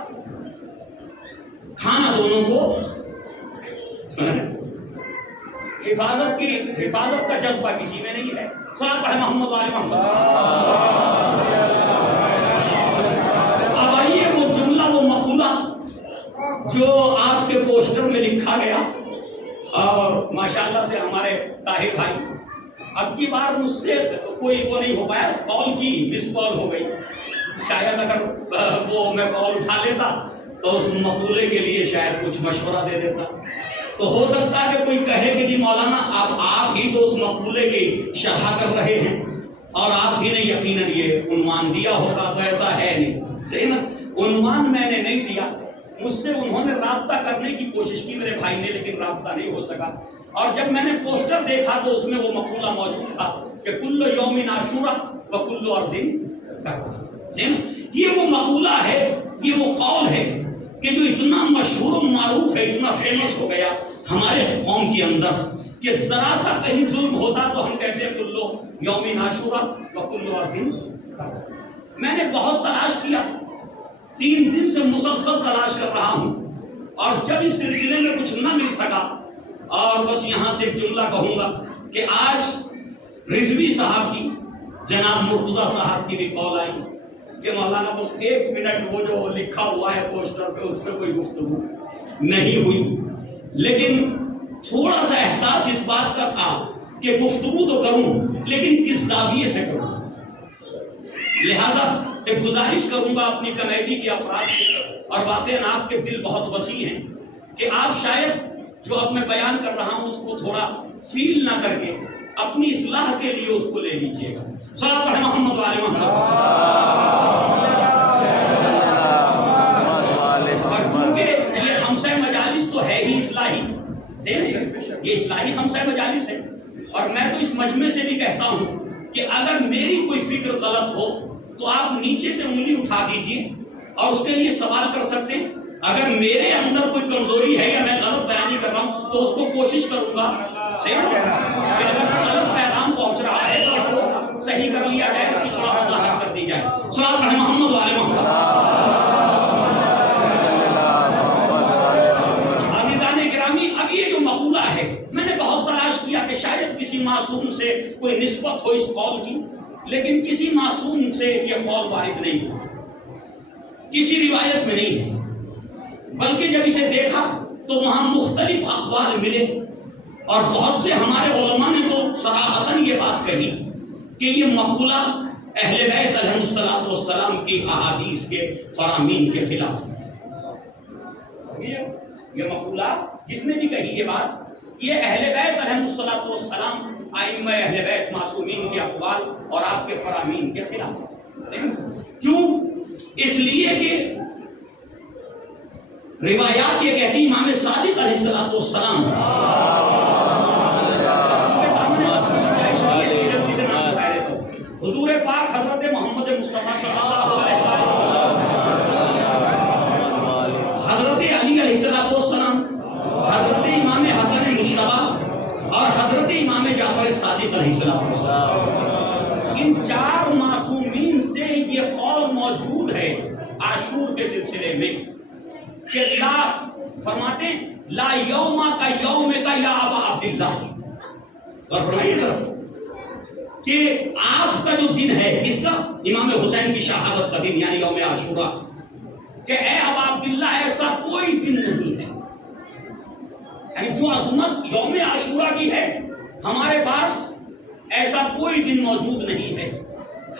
کھانا دونوں کو حفاظت کا جذبہ کسی میں نہیں ہے. صلاۃ پڑھے محمد والے محمد. اب آئیے وہ جملہ، وہ مقولہ جو آپ کے پوسٹر میں لکھا گیا، اور ماشاءاللہ سے ہمارے طاہر بھائی اب کی بار مجھ سے کوئی وہ نہیں ہو پایا، کال کی، مس کال ہو گئی. شاید اگر وہ میں کال اٹھا لیتا تو اس مقولے کے لیے شاید کچھ مشورہ دے دیتا. تو ہو سکتا ہے کہ کوئی کہے کہ جی مولانا آپ ہی تو اس مقولے کی شرح کر رہے ہیں اور آپ ہی نے یقیناً یہ عنوان دیا ہوگا. تو ایسا ہے نہیں، صحیح نا. عنوان میں نے نہیں دیا، مجھ سے انہوں نے رابطہ کرنے کی کوشش کی میرے بھائی نے، لیکن رابطہ نہیں ہو سکا. اور جب میں نے پوسٹر دیکھا تو اس میں وہ مقولہ موجود تھا کہ کل یوم عاشورا و کل ارض کربلا. یہ وہ مقولہ ہے، یہ وہ قول ہے کہ جو اتنا مشہور و معروف ہے، اتنا فیمس ہو گیا ہمارے قوم کے اندر کہ ذرا سا کہیں ظلم ہوتا تو ہم کہتے ہیں کلو یوم عاشورا و کل ارض کربلا. میں نے بہت تلاش کیا، 3 دن سے مسلسل تلاش کر رہا ہوں، اور جب اس سلسلے میں کچھ نہ مل سکا، اور بس یہاں سے ایک جملہ کہوں گا کہ آج رضوی صاحب کی، جناب مرتضیٰ صاحب کی بھی کال آئی کہ مولانا بس 1 منٹ وہ جو لکھا ہوا ہے پوسٹر پہ اس پہ کوئی گفتگو نہیں ہوئی. لیکن تھوڑا سا احساس اس بات کا تھا کہ گفتگو تو کروں لیکن کس زاویے سے کروں. لہذا ایک گزارش کروں گا اپنی کمیٹی کے افراد سے، اور واقعاً آپ کے دل بہت وسیع ہیں کہ آپ شاید جو اب میں بیان کر رہا ہوں اس کو تھوڑا فیل نہ کر کے اپنی اصلاح کے لیے اس کو لے لیجئے گا. صلاۃ پڑھے محمد والے محمد. اور کیونکہ یہ ہمسہ مجالس تو ہے ہی اصلاحی، یہ اصلاحی ہمسہ مجالس ہے، اور میں تو اس مجمع سے بھی کہتا ہوں کہ اگر میری کوئی فکر غلط ہو تو آپ نیچے سے انگلی اٹھا دیجئے اور اس کے لیے سوال کر سکتے ہیں. اگر میرے اندر کوئی کمزوری ہے یا میں غلط بیانی کر رہا ہوں تو اس کو کوشش کروں گا اگر غلط پیغام پہنچ رہا ہے تو اس کو صحیح کر لیا جائے، اس کی تھوڑا وضاحت کر دی جائے. صلاۃ پڑھے محمد والے محمد. عزیزان گرامی، اب یہ جو مقولہ ہے میں نے بہت تلاش کیا کہ شاید کسی معصوم سے کوئی نسبت ہو اس قول کی، لیکن کسی معصوم سے یہ قول وارد نہیں ہوا، کسی روایت میں نہیں ہے. بلکہ جب اسے دیکھا تو وہاں مختلف اقوال ملے، اور بہت سے ہمارے علماء نے تو صراحتاً یہ بات کہی کہ یہ مقولہ اہل بیت علیہ الصلوۃ والسلام کی احادیث کے فرامین کے خلاف ہے. یہ مقولہ جس نے بھی کہی یہ بات، یہ اہل بیت علیہ الصلوۃ والسلام، ائمہ اہل بیت معصومین کے اقوال اور آپ کے فرامین کے خلاف ہے. کیوں؟ اس لیے کہ روایات یہ کہتی امام صادق علیہ الصلوۃ والسلام حضور پاک حضرت محمد مصطفیٰ صلی اللہ علیہ وسلم، حضرت علی علیہ الصلوۃ والسلام، حضرت امام حسن مجتبی اور حضرت امام جعفر صادق علیہ السلام، ان چار معصومین سے یہ قول موجود ہے عاشور کے سلسلے میں کہ لا فرماتے لا یوم کا یوم کا یا ابا عبداللہ، اور فرمائیے طرف کہ آپ کا جو دن ہے کس کا؟ امام حسین کی شہادت کا دن یعنی یوم عاشورہ، کہ اے ابا عبداللہ ایسا کوئی دن نہیں ہے، یعنی جو عظمت یوم عاشورہ کی ہے ہمارے پاس ایسا کوئی دن موجود نہیں ہے،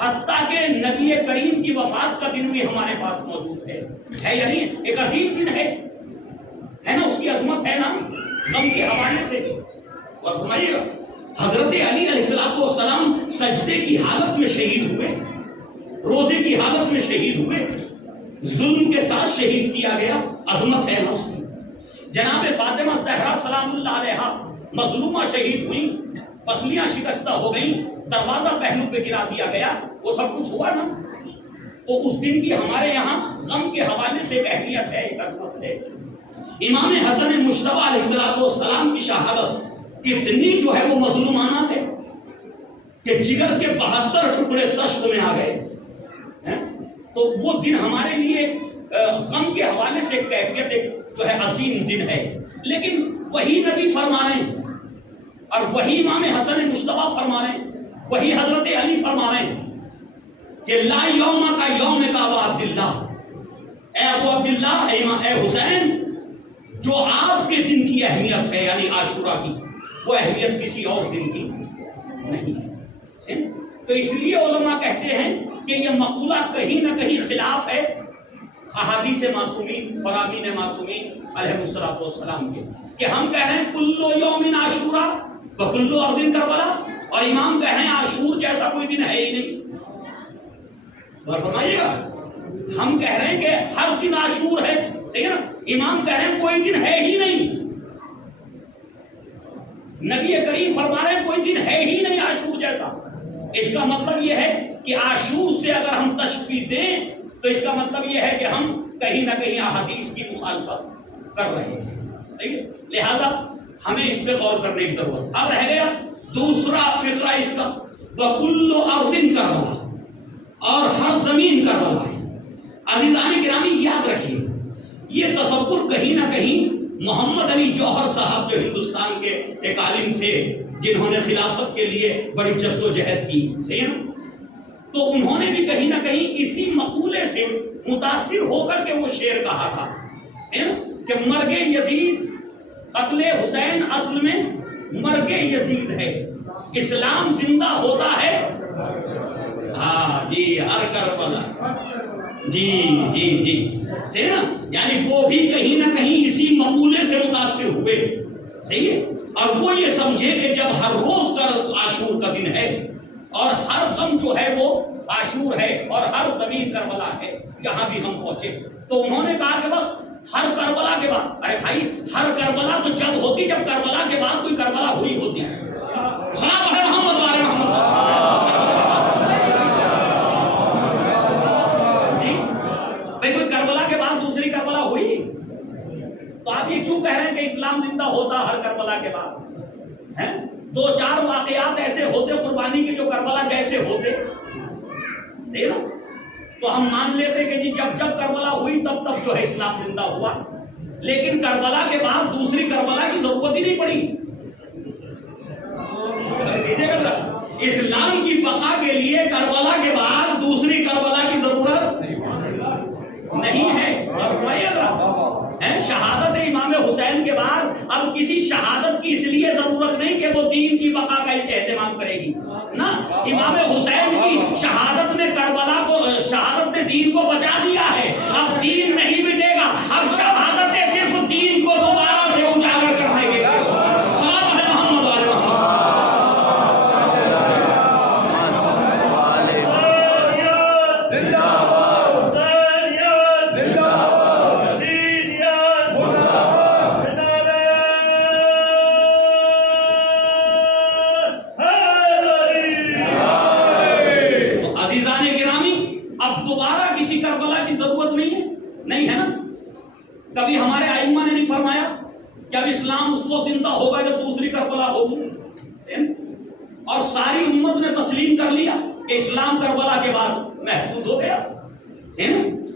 حتیٰ کہ نبی کریم کی وفات کا دن بھی ہمارے پاس موجود ہے یعنی ایک عظیم دن ہے نا، اس کی عظمت ہے نا غم کے حوالے سے۔ اور فرمائیے گا حضرت علی علیہ السلام سجدے کی حالت میں شہید ہوئے، روزے کی حالت میں شہید ہوئے، ظلم کے ساتھ شہید کیا گیا، عظمت ہے نا اس کی۔ جناب فاطمہ زہرا سلام اللہ علیہا مظلومہ شہید ہوئی، پسلیاں شکستہ ہو گئیں، دروازہ پہلو پہ گرا دیا گیا، وہ سب کچھ ہوا نا۔ تو اس دن کی ہمارے یہاں غم کے حوالے سے ایک اہمیت ہے، ایک عظمت ہے۔ امام حسن مجتبی علیہ السلام کی شہادت کتنی جو ہے وہ مظلومانہ ہے کہ جگر کے 72 ٹکڑے تشت میں آ گئے، تو وہ دن ہمارے لیے غم کے حوالے سے کیفیت ایک جو ہے عظیم دن ہے۔ لیکن وہی نبی فرما رہے ہیں اور وہی امام حسن مجتبی فرما رہے ہیں، وہی حضرت علی فرما رہے ہیں کہ لا یوم کا یوم کا ابو عبداللہ، اے ابو عبداللہ، اے حسین، جو آپ کے دن کی اہمیت ہے یعنی عاشورہ کی، وہ اہمیت کسی اور دن کی نہیں ہے۔ تو اس لیے علماء کہتے ہیں کہ یہ مقولہ کہیں نہ کہیں خلاف ہے احادیث معصومین، فرامین معصومین علیہ الصلوۃ والسلام کے، کہ ہم کہہ رہے ہیں کلو یوم عاشورہ و کلو ارض کربلا، اور امام کہہ رہے ہیں عاشور جیسا کوئی دن ہے ہی نہیں۔ اور فرمائیے گا ہم کہہ رہے ہیں کہ ہر دن عاشور ہے، ٹھیک ہے نا، امام کہہ رہے ہیں کوئی دن ہے ہی نہیں، نبی کریم فرما رہے ہیں کوئی دن ہے ہی نہیں عاشور جیسا۔ اس کا مطلب یہ ہے کہ عاشور سے اگر ہم تشبیہ دیں تو اس کا مطلب یہ ہے کہ ہم کہیں نہ کہیں احادیث کی مخالفت کر رہے ہیں، صحیح ہے؟ لہذا ہمیں اس پہ غور کرنے کی ضرورت۔ اب رہ گیا دوسرا فقرہ اس کا، وَكُلُّ أَرْضٍ كَرْبَلَا، اور ہر زمین کربلا ہے۔ عزیزان گرامی یاد رکھیے یہ تصور کہیں نہ کہیں محمد علی جوہر صاحب جو ہندوستان کے ایک عالم تھے جنہوں نے خلافت کے لیے بڑی جد و جہد کی، صحیح ہے نا، تو انہوں نے بھی کہیں نہ کہیں اسی مقولے سے متاثر ہو کر کے وہ شعر کہا تھا کہ مرگ یزید قتل حسین اصل میں مرگ یزید ہے، اسلام زندہ ہوتا ہے ہاں جی ہر کربلا، جی جی جی صحیح نا، یعنی وہ بھی کہیں نہ کہیں اسی مقولے سے متاثر ہوئے، صحیح ہے، اور وہ یہ سمجھے کہ جب ہر روز کا عاشور کا دن ہے اور ہر غم جو ہے وہ عاشور ہے اور ہر زمین کربلا ہے جہاں بھی ہم پہنچے، تو انہوں نے کہا کہ بس ہر کربلا کے بعد، ارے بھائی ہر کربلا تو جب ہوتی جب کربلا کے بعد کوئی کربلا ہوئی ہوتی ہے۔ صلوات علی محمد وعلی محمد۔ جی بھائی کوئی کربلا کے بعد دوسری کربلا ہوئی، تو آپ یہ کیوں کہہ رہے ہیں کہ اسلام زندہ ہوتا ہر کربلا کے بعد؟ ہیں دو چار واقعات ایسے ہوتے قربانی کے جو کربلا جیسے ہوتے، صحیح نا، تو ہم مان لیتے کہ جی جب جب کربلا ہوئی تب تب جو ہے اسلام زندہ ہوا، لیکن کربلا کے بعد دوسری کربلا کی ضرورت ہی نہیں پڑی۔ اسلام کی بقا کے لیے کربلا کے بعد دوسری کربلا کی ضرورت نہیں ہے۔ اور شہادت امام حسین کے بعد اب کسی شہادت کی اس لیے ضرورت نہیں کہ وہ دین کی بقا کا اہتمام کرے گی نا، امام حسین کی شہادت نے کربلا کو، شہادت نے دین کو بچا دیا ہے، اب دین نہیں مٹے گا، اب شہادت صرف دین کو دوبارہ سے اجاگر کرنے کے لیے۔ صلوات علی محمد وعلی محمد۔ زندہ باد، زندہ باد، کبھی ہمارے ائمہ نے نہیں فرمایا کہ اب اسلام اس وقت زندہ ہوگا جب دوسری کربلا ہوگی، اور ساری امت نے تسلیم کر لیا کہ اسلام کربلا کے بعد محفوظ ہو گیا۔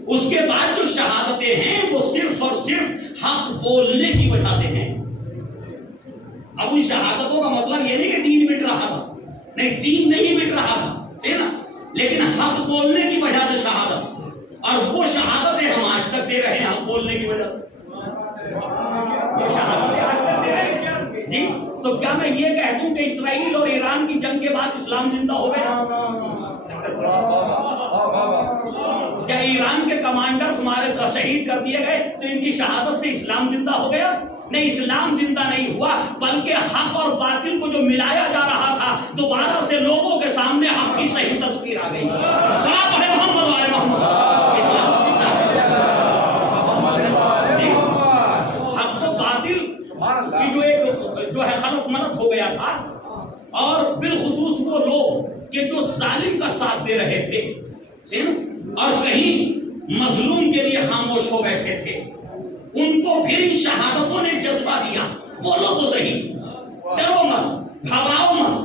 اس کے بعد جو شہادتیں ہیں وہ صرف اور صرف حق بولنے کی وجہ سے ہیں۔ اب ان شہادتوں کا مطلب یہ نہیں کہ دین مٹ رہا تھا، نہیں، دین نہیں مٹ رہا تھا، لیکن حق بولنے کی وجہ سے شہادت، اور وہ شہادتیں ہم آج تک دے رہے ہیں حق بولنے کی وجہ سے، یہ شہادتیں آج تک دے رہے ہیں جی۔ تو کیا میں یہ کہہ دوں کہ اسرائیل اور ایران کی جنگ کے بعد اسلام زندہ ہو گیا؟ کیا ایران کے کمانڈرز ہمارے شہید کر دیے گئے تو ان کی شہادت سے اسلام زندہ ہو گیا؟ نہیں، اسلام زندہ نہیں ہوا، بلکہ حق اور باطل کو جو ملایا جا رہا تھا دوبارہ سے لوگوں کے سامنے حق کی صحیح تصویر آ گئی۔ صلاۃ علی محمد و آل محمد۔ اسلام زندہ ہے جی۔ حق و باطل کی جو ہے خلف ملت ہو گیا تھا، اور بالخصوص وہ لوگ کہ جو ظالم کا ساتھ دے رہے تھے اور کہیں مظلوم کے لیے خاموش ہو بیٹھے تھے، ان کو پھر ان شہادتوں نے جذبہ دیا، بولو تو صحیح، ڈرو مت، گھبراؤ مت،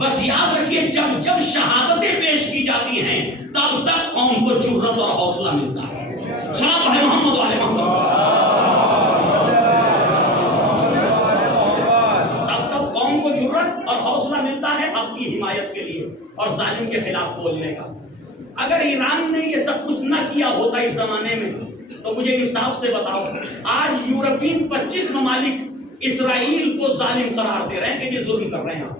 بس یاد رکھیے جب جب شہادتیں پیش کی جاتی ہیں تب تک قوم کو جرأت اور حوصلہ ملتا ہے۔ صلاۃ علی محمد و آل محمد۔ تب تک قوم کو جرأت اور حوصلہ ملتا ہے حق کی حمایت کے لیے اور ظالم کے خلاف بولنے کا۔ اگر ایران نے یہ سب کچھ نہ کیا ہوتا اس زمانے میں تو مجھے انصاف سے بتاؤ، آج یورپین 25 ممالک اسرائیل کو ظالم قرار دے رہے ہیں کہ یہ ظلم کر رہے ہیں۔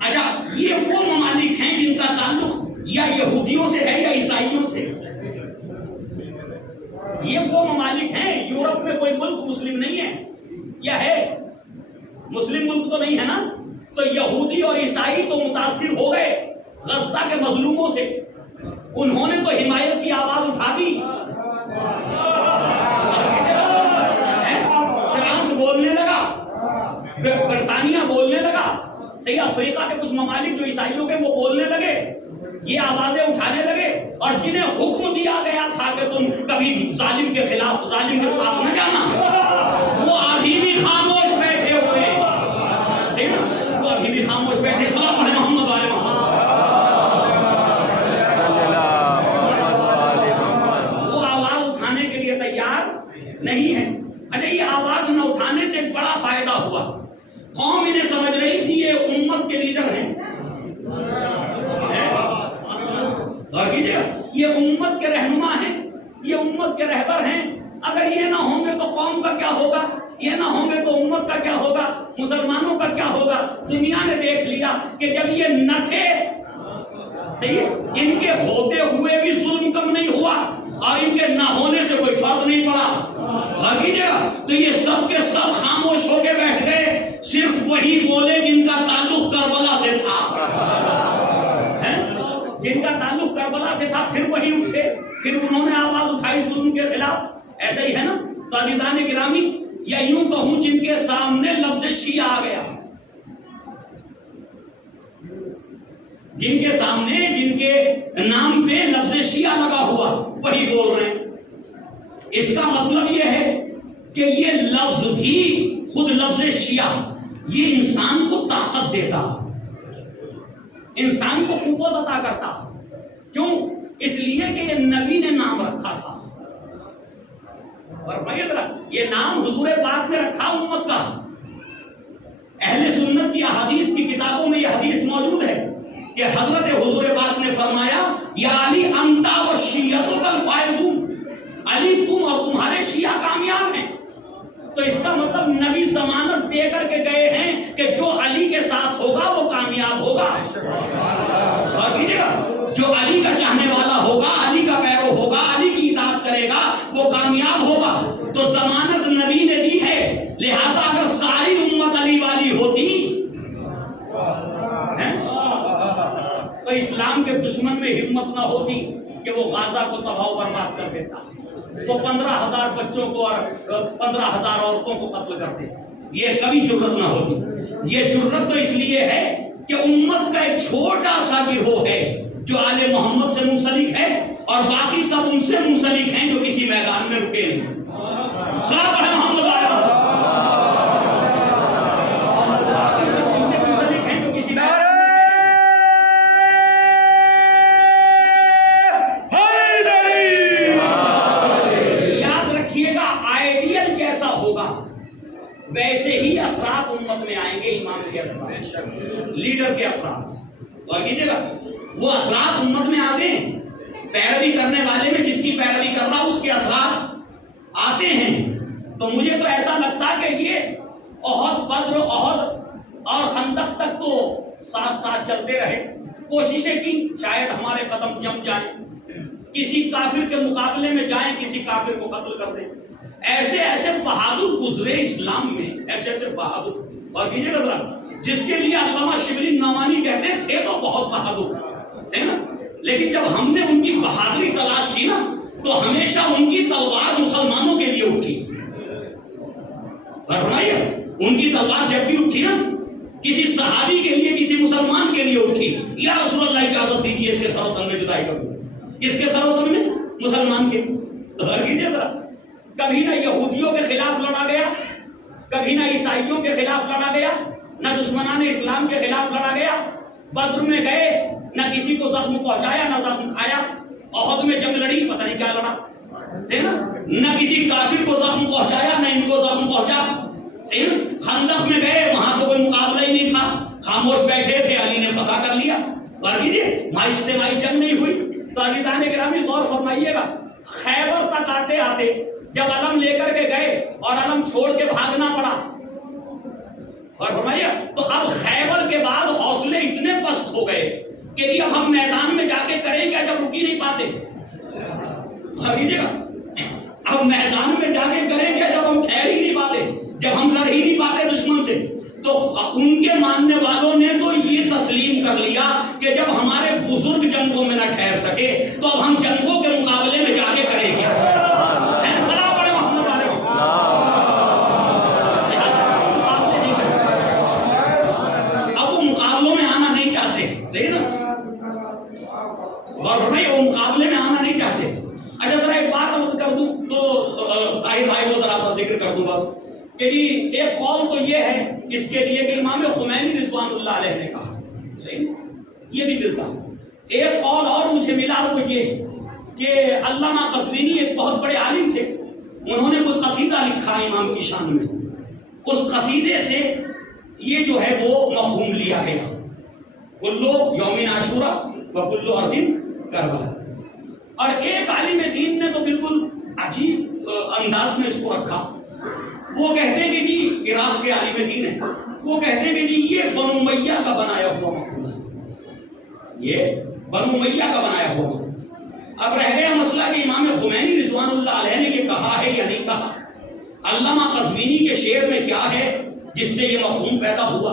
اچھا، یہ وہ ممالک ہیں جن کا تعلق یا یہودیوں سے ہے یا عیسائیوں سے؟ یہ وہ ممالک ہیں، یورپ میں کوئی ملک مسلم نہیں ہے یا ہے؟ مسلم ملک تو نہیں ہے نا، تو یہودی اور عیسائی تو متاثر ہو گئے غزہ کے مظلوموں سے، انہوں نے تو حمایت کی آواز اٹھا دی، فرانس بولنے لگا، برطانیہ بولنے لگا، صحیح، افریقہ کے کچھ ممالک جو عیسائیوں کے وہ بولنے لگے، یہ آوازیں اٹھانے لگے، اور جنہیں حکم دیا گیا تھا کہ تم کبھی ظالم کے خلاف، ظالم کے ساتھ نہ جانا، وہ ابھی بھی خاموش بیٹھے ہوئے، وہ ابھی بھی خاموش بیٹھے۔ صلاۃ علی محمد و آل محمد۔ وہ آواز اٹھانے کے لیے تیار نہیں ہے۔ اچھا، یہ آواز نہ اٹھانے سے بڑا فائدہ ہوا، قوم انہیں سمجھ رہی تھی یہ امت کے لیڈر ہیں، یہ امت کے رہنما ہیں، یہ امت کے رہبر ہیں، اگر یہ نہ ہوں گے تو قوم کا کیا ہوگا، یہ نہ ہوں گے تو امت کا کیا ہوگا، مسلمانوں کا کیا ہوگا؟ دنیا نے دیکھ لیا کہ جب یہ نہ تھے، ان کے ہوتے ہوئے بھی ظلم کم نہیں ہوا اور ان کے نہ ہونے سے کوئی فرق نہیں پڑا، تو یہ سب کے سب خاموش ہو کے بیٹھ گئے، صرف وہی بولے جن کا تعلق کربلا سے تھا، جن کا تعلق کربلا سے تھا، پھر وہی اٹھے، پھر انہوں نے آواز اٹھائی ظلم کے خلاف۔ ایسا ہی ہے نا؟ تو عزیزان گرامی، یا یوں کہوں جن کے سامنے لفظ شیعہ آ گیا، جن کے سامنے، جن کے نام پہ لفظ شیعہ لگا ہوا، وہی بول رہے ہیں۔ اس کا مطلب یہ ہے کہ یہ لفظ بھی، خود لفظ شیعہ، یہ انسان کو طاقت دیتا، انسان کو قوت عطا کرتا۔ کیوں؟ اس لیے کہ یہ نبی نے نام رکھا تھا، اور یہ نام حضور پاک نے رکھا امت کا۔ اہل سنت کی احادیث کی کتابوں میں یہ حدیث موجود ہے کہ حضرت حضور پاک نے فرمایا، یا علی انتا و شیعتک الفائزون، علی تم اور تمہارے شیعہ کامیاب ہیں۔ تو اس کا مطلب نبی ضمانت دے کر کے گئے ہیں کہ جو علی کے ساتھ ہوگا وہ کامیاب ہوگا، اور جو علی کا چاہنے والا ہوگا، علی کا پیرو ہوگا، علی کی اطاعت کرے گا، وہ کامیاب ہوگا۔ تو ضمانت نبی نے دی ہے، لہذا اگر ساری امت علی والی ہوتی تو اسلام کے دشمن میں ہمت نہ ہوتی کہ وہ غزہ کو تباہ و برباد کر دیتا، وہ 15,000 بچوں کو اور 15,000 عورتوں کو قتل کرتے، یہ کبھی جرأت نہ ہوتی۔ یہ جرأت تو اس لیے ہے کہ امت کا ایک چھوٹا سا گروہ ہے جو آل محمد سے منسلک ہے اور باقی سب ان سے منسلک ہیں جو کسی میدان میں رکے نہیں. صلاۃ علی محمد باقی سب ان سے منسلک ہیں جو کسی میدان ویسے ہی اثرات امت میں آئیں گے. امام کے اثرات، لیڈر کے اثرات، اور کیجیے گا وہ اثرات امت میں آتے ہیں. پیروی کرنے والے میں جس کی پیروی کر رہا اس کے اثرات آتے ہیں. تو مجھے تو ایسا لگتا کہ یہ احد، بدر، احد اور خندق تک تو ساتھ ساتھ چلتے رہے. کوششیں کی شاید ہمارے قدم جم جائیں، کسی کافر کے مقابلے میں جائیں، کسی کافر کو قتل کر دیں. ایسے ایسے بہادر گزرے اسلام میں، ایسے ایسے بہادر. اور کیجیے گا جس کے لیے علامہ شبلی نعمانی کہتے تھے تو بہت بہادر ہے نا، لیکن جب ہم نے ان کی بہادری تلاش کی نا تو ہمیشہ ان کی تلوار مسلمانوں کے لیے اٹھی. فرمائیے ان کی تلوار جب بھی اٹھی نا کسی صحابی کے لیے، کسی مسلمان کے لیے اٹھی. یا رسول اللہ اجازت دیجیے اس کے سر و تن میں جدائی کر دوں. کس کے سر و تن میں؟ مسلمان کے. غور کیجیے ذرا، کبھی نہ یہودیوں کے خلاف لڑا گیا، کبھی نہ عیسائیوں کے خلاف لڑا گیا، نہ دشمنان اسلام کے خلاف لڑا گیا. بدر میں گئے، نہ کسی کو زخم پہنچایا نہ زخم کھایا. احد میں جنگ لڑی، پتہ نہیں کیا لڑا ہے نا، نہ کسی کافر کو زخم پہنچایا نہ ان کو زخم پہنچا. خندق میں گئے، وہاں تو کوئی مقابلہ ہی نہیں تھا، خاموش بیٹھے تھے، علی نے فتح کر لیا. اور کیجیے وہاں اجتماعی جنگ نہیں ہوئی. تو عزیزان گرامی غور فرمائیے گا، خیبر تک آتے آتے جب علم لے کر کے گئے اور علم چھوڑ کے بھاگنا پڑا، اور فرمائیے تو اب خیبر کے بعد حوصلے اتنے پست ہو گئے کہ جی اب ہم میدان میں جا کے کریں کیا جب رک ہی نہیں پاتے. اب میدان میں جا کے کریں کیا جب ہم ٹھہر ہی نہیں پاتے، جب ہم لڑ ہی نہیں پاتے دشمن سے. تو ان کے ماننے والوں نے تو یہ تسلیم کر لیا کہ جب ہمارے بزرگ جنگوں میں نہ ٹھہر سکے تو اب ہم جنگوں کے مقابلے میں جا کے کریں کیا. اب وہ مقابلوں میں آنا نہیں چاہتے، صحیح نا، اور وہ مقابلے میں آنا نہیں چاہتے. اچھا ذرا ایک بات عرض کر دوں تو طاہر بھائی کو ذرا سا ذکر کر دوں بس کہ جی ایک قول تو یہ ہے اس کے لیے کہ امام خمینی رضوان اللہ علیہ نے کہا، صحیح یہ بھی ملتا. ایک قول اور مجھے ملا وہ یہ کہ علامہ قزوینی ایک بہت بڑے عالم تھے، انہوں نے کوئی قصیدہ لکھا امام کی شان میں. اس قصیدے سے یہ جو ہے وہ مفہوم لیا گیا، کلو یوم عاشورہ و کلو ارضٍ کربلا. اور ایک عالم دین نے تو بالکل عجیب انداز میں اس کو رکھا. وہ کہتے ہیں کہ جی عراق کے عالم دین ہیں، وہ کہتے ہیں کہ جی یہ بنو امیہ کا بنایا ہوا مقولہ ہے، یہ بنو امیہ کا بنایا ہوا. اب رہ گیا مسئلہ کہ امام خمینی رضوان اللہ علیہ نے یہ کہا ہے یا نہیں کہا. علامہ قزوینی کے شعر میں کیا ہے جس سے یہ مفہوم پیدا ہوا،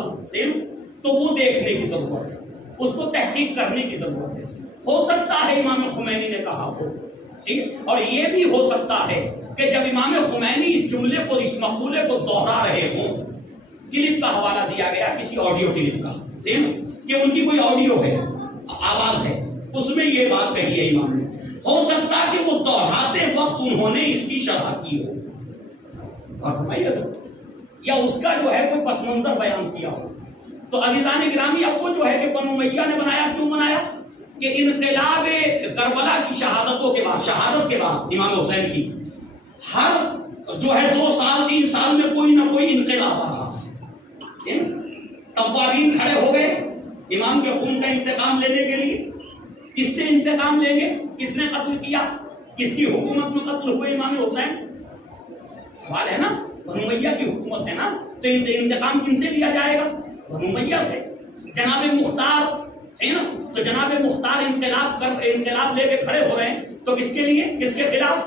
تو وہ دیکھنے کی ضرورت ہے، اس کو تحقیق کرنے کی ضرورت ہے. ہو سکتا ہے امام خمینی نے کہا ہو، ٹھیک ہے، اور یہ بھی ہو سکتا ہے کہ جب امام خمینی اس جملے کو، اس مقولے کو دوہرا رہے ہوں، کلپ کا حوالہ دیا گیا، کسی آڈیو کلپ کا، ٹھیک ہے، کہ ان کی کوئی آڈیو ہے، آواز ہے، اس میں یہ بات کہی ہے امام نے. ہو سکتا کہ وہ دوہراتے وقت انہوں نے اس کی شرح کی ہو، یا اس کا جو ہے کوئی پس منظر بیان کیا ہو. تو عزیزان گرامی اب وہ جو ہے کہ بنو امیہ نے بنایا، کیوں بنایا کہ انقلاب کربلا کی شہادتوں کے بعد، شہادت کے بعد امام حسین کی، ہر جو ہے 2 سال 3 سال میں کوئی نہ کوئی انقلاب آ رہا ہے. توابین کھڑے ہو گئے امام کے خون کا انتقام لینے کے لیے. کس سے انتقام لیں گے؟ کس نے قتل کیا؟ کس کی حکومت میں قتل ہوئے امام حسین؟ سوال ہے نا، بنو امیہ کی حکومت ہے نا، تو انتقام کن سے لیا جائے گا؟ بنو امیہ سے. جناب مختار، صحیح نا، تو جناب مختار انقلاب لے کے کھڑے ہو رہے ہیں، تو کس کے لیے، کس کے خلاف؟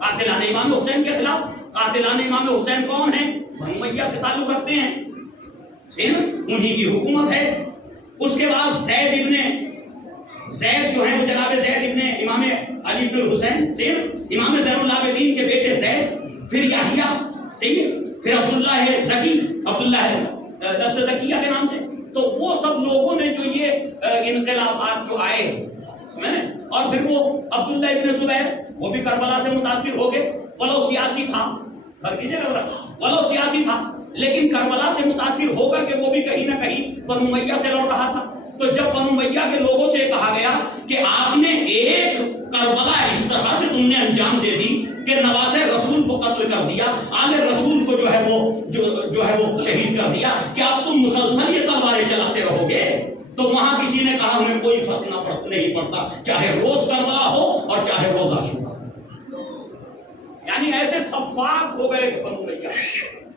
قاتلان امام حسین کے خلاف. قاتلان امام حسین کون ہیں؟ بنو امیہ سے تعلق رکھتے ہیں، صحیح نا، انہی کی حکومت ہے. اس کے بعد زید جو ہے وہ جناب زید ابن امام علی بن الحسین، صحیح نا، امام زین العابدین کے بیٹے زید، پھر یحییٰ، صحیح ہے، پھر عبداللہ زکی، عبداللہ نفس زکیہ کے نام سے. تو وہ سب لوگوں نے جو یہ انقلابات جو آئے، اور پھر وہ عبداللہ ابن زبیر وہ بھی کربلا سے متاثر ہو گئے، ولو سیاسی تھا، ولو سیاسی تھا لیکن کربلا سے متاثر ہو کر کے وہ بھی کہیں نہ کہیں بنو امیہ سے لڑ رہا تھا۔ تو جب بنو امیہ کے لوگوں سے کہا گیا کہ آپ نے ایک کربلا اس طرح سے تم نے انجام دے دی کہ نواز رسول کو قتل کر دیا، آل رسول کو جو ہے وہ شہید کر دیا، کہ اب تم مسلسل یہ تلواریں چلاتے رہو گے؟ تو وہاں کسی نے کہا ہمیں کوئی فرق نہیں پڑتا، چاہے روز کربلا ہو اور چاہے روز عاشورہ۔ یعنی ایسے صفات ہو گئے کہ بنو امیہ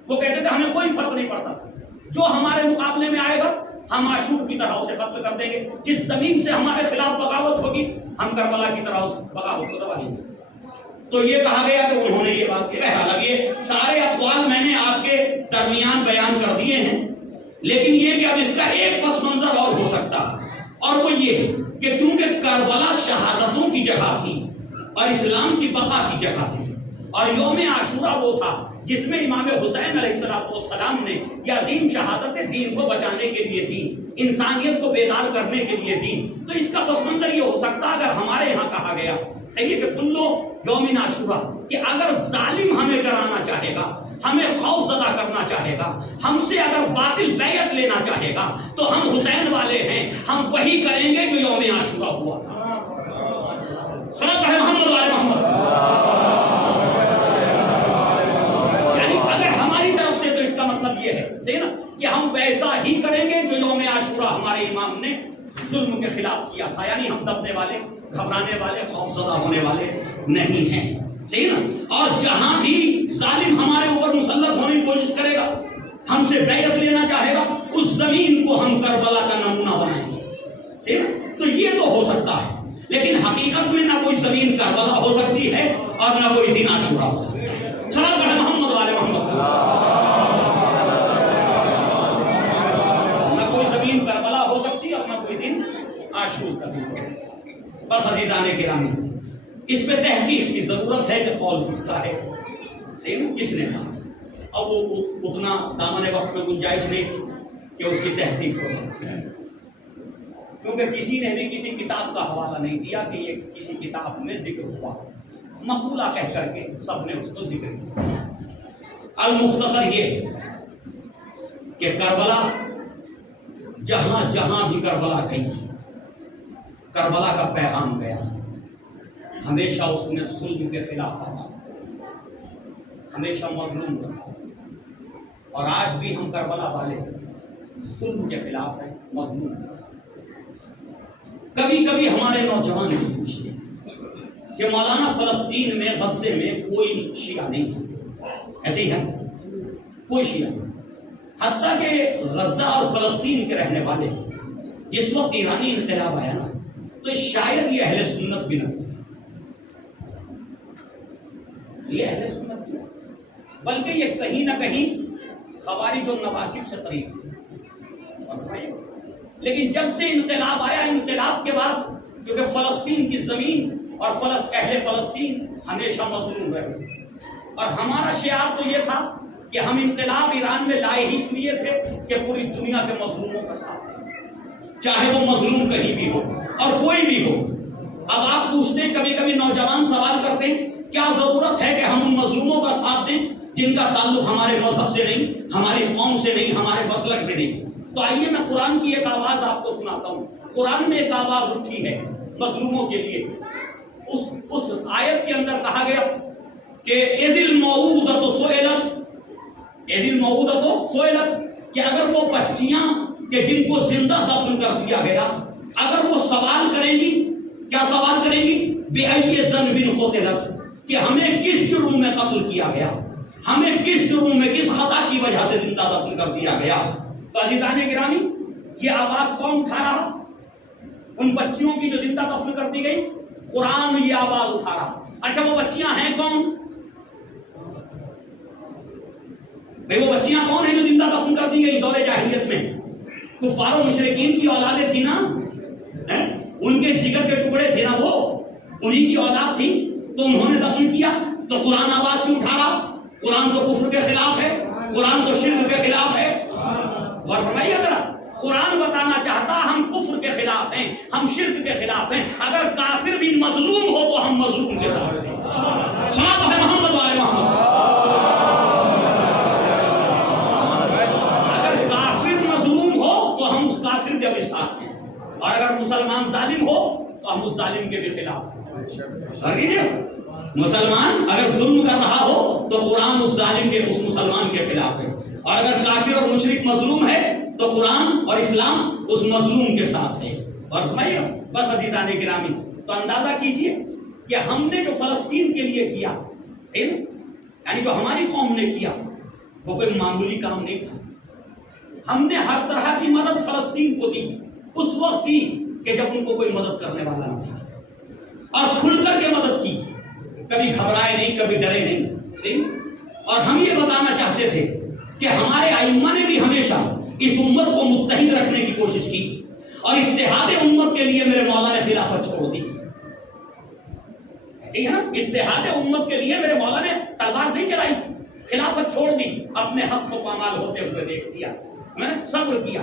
وہ کہتے تھے ہمیں کوئی فرق نہیں پڑتا، جو ہمارے مقابلے میں آئے گا ہم عاشور کی طرح اسے قتل کر دیں گے، جس زمین سے ہمارے خلاف بغاوت ہوگی ہم کربلا کی طرح اس بغاوت کو دبا دیں گے۔ تو یہ کہا گیا کہ انہوں نے یہ بات کہی۔ حالانکہ یہ سارے اقوال میں نے آپ کے درمیان بیان کر دیے ہیں، لیکن یہ کہ اب اس کا ایک پس منظر اور ہو سکتا، اور وہ یہ کہ کیونکہ کربلا شہادتوں کی جگہ تھی اور اسلام کی بقا کی جگہ تھی، اور یوم عاشورہ وہ تھا جس میں امام حسین علیہ السلام نے یہ عظیم شہادت دین کو بچانے کے لیے دی، انسانیت کو بیدار کرنے کے لیے دی۔ تو اس کا پس منظر یہ ہو سکتا اگر ہمارے یہاں کہا گیا صحیح کہ کلو یوم عاشورہ، کہ اگر ظالم ہمیں ڈرانا چاہے گا، ہمیں خوف زدہ کرنا چاہے گا، ہم سے اگر باطل بیعت لینا چاہے گا تو ہم حسین والے ہیں، ہم وہی کریں گے جو یوم عاشورہ ہوا تھا۔ صلوات ہے محمد والے محمد۔ مطلب یہ ہے صحیح نا کہ ہم ویسا ہی کریں گے جو یوم عاشورہ ہمارے امام نے ظلم کے خلاف کیا تھا، یعنی ہم دبنے والے، گھبرانے والے، خوف زدہ ہونے والے نہیں ہیں، صحیح نا۔ اور جہاں بھی ظالم ہمارے اوپر مسلط ہونے کی کوشش کرے گا، ہم سے بیعت لینا چاہے گا، اس زمین کو ہم کربلا کا نمونہ بنائیں گے، صحیح نا۔ تو یہ تو ہو سکتا ہے، لیکن حقیقت میں نہ کوئی زمین کربلا ہو سکتی ہے اور نہ کوئی دن عاشورہ ہو سکتا ہے۔ صلوات ہے محمد والے محمد۔ زمین کربلا ہو سکتی اور نہ کوئی دن عاشور کا دن ہو سکتی۔ بس عزیزان گرامی، اس پہ تحقیق کی ضرورت ہے کہ قول کس کا ہے، کس نے کہا۔ اب وہ اتنا دامن وقت میں گنجائش نہیں تھی کہ اس کی تحقیق ہو سکتی ہے، کیونکہ کسی نے بھی کسی کتاب کا حوالہ نہیں دیا کہ یہ کسی کتاب میں ذکر ہوا، مقولہ کہہ کر کے سب نے اس کو ذکر کیا۔ المختصر یہ کہ کربلا جہاں جہاں بھی کربلا گئی، کربلا کا پیغام گیا، ہمیشہ اس نے ظلم کے خلاف آیا، ہمیشہ مظلوم کا ساتھ، اور آج بھی ہم کربلا والے ظلم کے خلاف ہیں، مظلوم کے ساتھ۔ کبھی کبھی ہمارے نوجوان بھی پوچھتے ہیں کہ مولانا فلسطین میں، غزے میں کوئی شیعہ نہیں ہے، ایسے ہی ہے، کوئی شیعہ نہیں، حتیٰ کہ غزہ اور فلسطین کے رہنے والے جس وقت ایرانی انقلاب آیا نا تو شاید یہ اہل سنت بھی نہ تھے، یہ اہل سنت بھی نہ، بلکہ یہ کہیں نہ کہیں خوارج و نواسب سے قریب تھے۔ لیکن جب سے انقلاب آیا، انقلاب کے بعد کیونکہ فلسطین کی زمین اور اہل فلسطین ہمیشہ مظلوم رہے، اور ہمارا شعار تو یہ تھا کہ ہم انقلاب ایران میں لائے ہی اس لیے تھے کہ پوری دنیا کے مظلوموں کا ساتھ دیں، چاہے وہ مظلوم کہیں بھی ہو اور کوئی بھی ہو۔ اب آپ پوچھتے ہیں، کبھی کبھی نوجوان سوال کرتے ہیں، کیا ضرورت ہے کہ ہم ان مظلوموں کا ساتھ دیں جن کا تعلق ہمارے مذہب سے نہیں، ہماری قوم سے نہیں، ہمارے مسلک سے نہیں؟ تو آئیے میں قرآن کی ایک آواز آپ کو سناتا ہوں۔ قرآن میں ایک آواز اٹھی ہے مظلوموں کے لیے، اس آیت کے اندر کہا گیا کہ اذ الموعودۃ سئلت، اذ الموعودۃ سئلت، کہ اگر وہ بچیاں کہ جن کو زندہ دفن کر دیا گیا، اگر وہ سوال کریں گی، کیا سوال کریں گی؟ بِأَيِّ ذَنْبٍ قُتِلَتْ، کہ ہمیں کس جرم میں قتل کیا گیا، ہمیں کس جرم میں، کس خطا کی وجہ سے زندہ دفن کر دیا گیا۔ تو عزیزان گرامی، یہ آواز کون اٹھا رہا؟ ان بچیوں کی جو زندہ دفن کر دی گئی، قرآن یہ آواز اٹھا رہا۔ اچھا وہ بچیاں ہیں کون؟ بھئی وہ بچیاں کون ہیں جو زندہ دفن کر دی گئی دور جاہلیت میں؟ کفار و مشرکین کی اولادیں تھی نا، ان کے جگر کے ٹکڑے تھے نا، وہ انہی کی اولاد تھی، تو انہوں نے دفن کیا۔ تو قرآن آواز کیوں اٹھا رہا؟ قرآن تو کفر کے خلاف ہے، قرآن تو شرک کے خلاف ہے۔ اور فرمائیے ذرا، قرآن بتانا چاہتا ہم کفر کے خلاف ہیں، ہم شرک کے خلاف ہیں، اگر کافر بھی مظلوم ہو تو ہم مظلوم کے ساتھ ہیں۔ صلوات ہے محمد والے محمد۔ اگر کافر مظلوم ہو تو ہم اس کافر کے بھی ساتھ ہیں، اور اگر مسلمان ظالم ہو تو ہم اس ظالم کے بھی خلاف ہیں۔ مسلمان اگر ظلم کر رہا ہو تو قرآن اس ظالم کے، اس مسلمان کے خلاف ہے، اور اگر کافر اور مشرک مظلوم ہے تو قرآن اور اسلام اس مظلوم کے ساتھ ہے۔ اور میں بس عزیزان گرامی، تو اندازہ کیجئے کہ ہم نے جو فلسطین کے لیے کیا، یعنی جو ہماری قوم نے کیا، وہ کوئی معمولی کام نہیں تھا۔ ہم نے ہر طرح کی مدد فلسطین کو دی، اس وقت دی کہ جب ان کو کوئی مدد کرنے والا نہ تھا، اور کھل کر کے مدد کی، کبھی گھبرائے نہیں، کبھی ڈرے نہیں۔ اور ہم یہ بتانا چاہتے تھے کہ ہمارے ائمہ نے بھی ہمیشہ اس امت کو متحد رکھنے کی کوشش کی، اور اتحاد امت کے لیے میرے مولا نے خلافت چھوڑ دی۔ ایسے ہی ہے نا، اتحاد امت کے لیے میرے مولا نے تلوار نہیں چلائی، خلافت چھوڑ دی، اپنے حق کو پامال ہوتے ہوئے دیکھ دیا، میں نے صبر کیا۔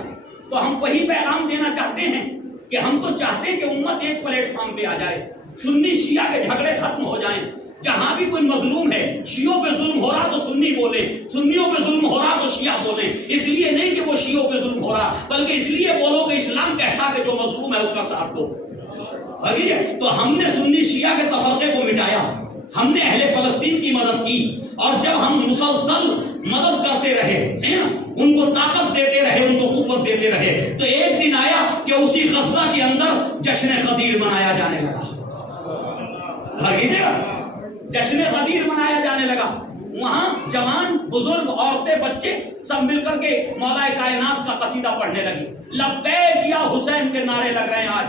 تو ہم وہی پیغام دینا چاہتے ہیں کہ ہم تو چاہتے ہیں کہ امت ایک پلیٹ فارم پہ آ جائے، سنی شیعہ کے جھگڑے ختم ہو جائیں، جہاں بھی کوئی مظلوم ہے، شیعوں پہ ظلم ہو رہا تو سنی بولے، سنیوں پہ ظلم ہو رہا تو شیعہ بولے، اس لیے نہیں کہ وہ شیعوں پہ ظلم ہو رہا، بلکہ اس لیے بولو کہ اسلام کہتا کہ جو مظلوم ہے اس کا ساتھ دو۔ تو ہم نے سنی شیعہ کے تفرقے کو مٹایا، ہم نے اہل فلسطین کی مدد کی، اور جب ہم مسلسل مدد کرتے رہے، ان کو طاقت دیتے رہے، ان کو قوت دیتے رہے، تو ایک دن آیا کہ اسی غزہ کے اندر جشن غدیر منایا جانے لگا۔ جشن غدیر منایا جانے لگا، وہاں جوان، بزرگ، عورتیں، بچے سب مل کر کے مولا کائنات کا قصیدہ پڑھنے لگی، لبیک یا حسین کے نعرے لگ رہے ہیں آج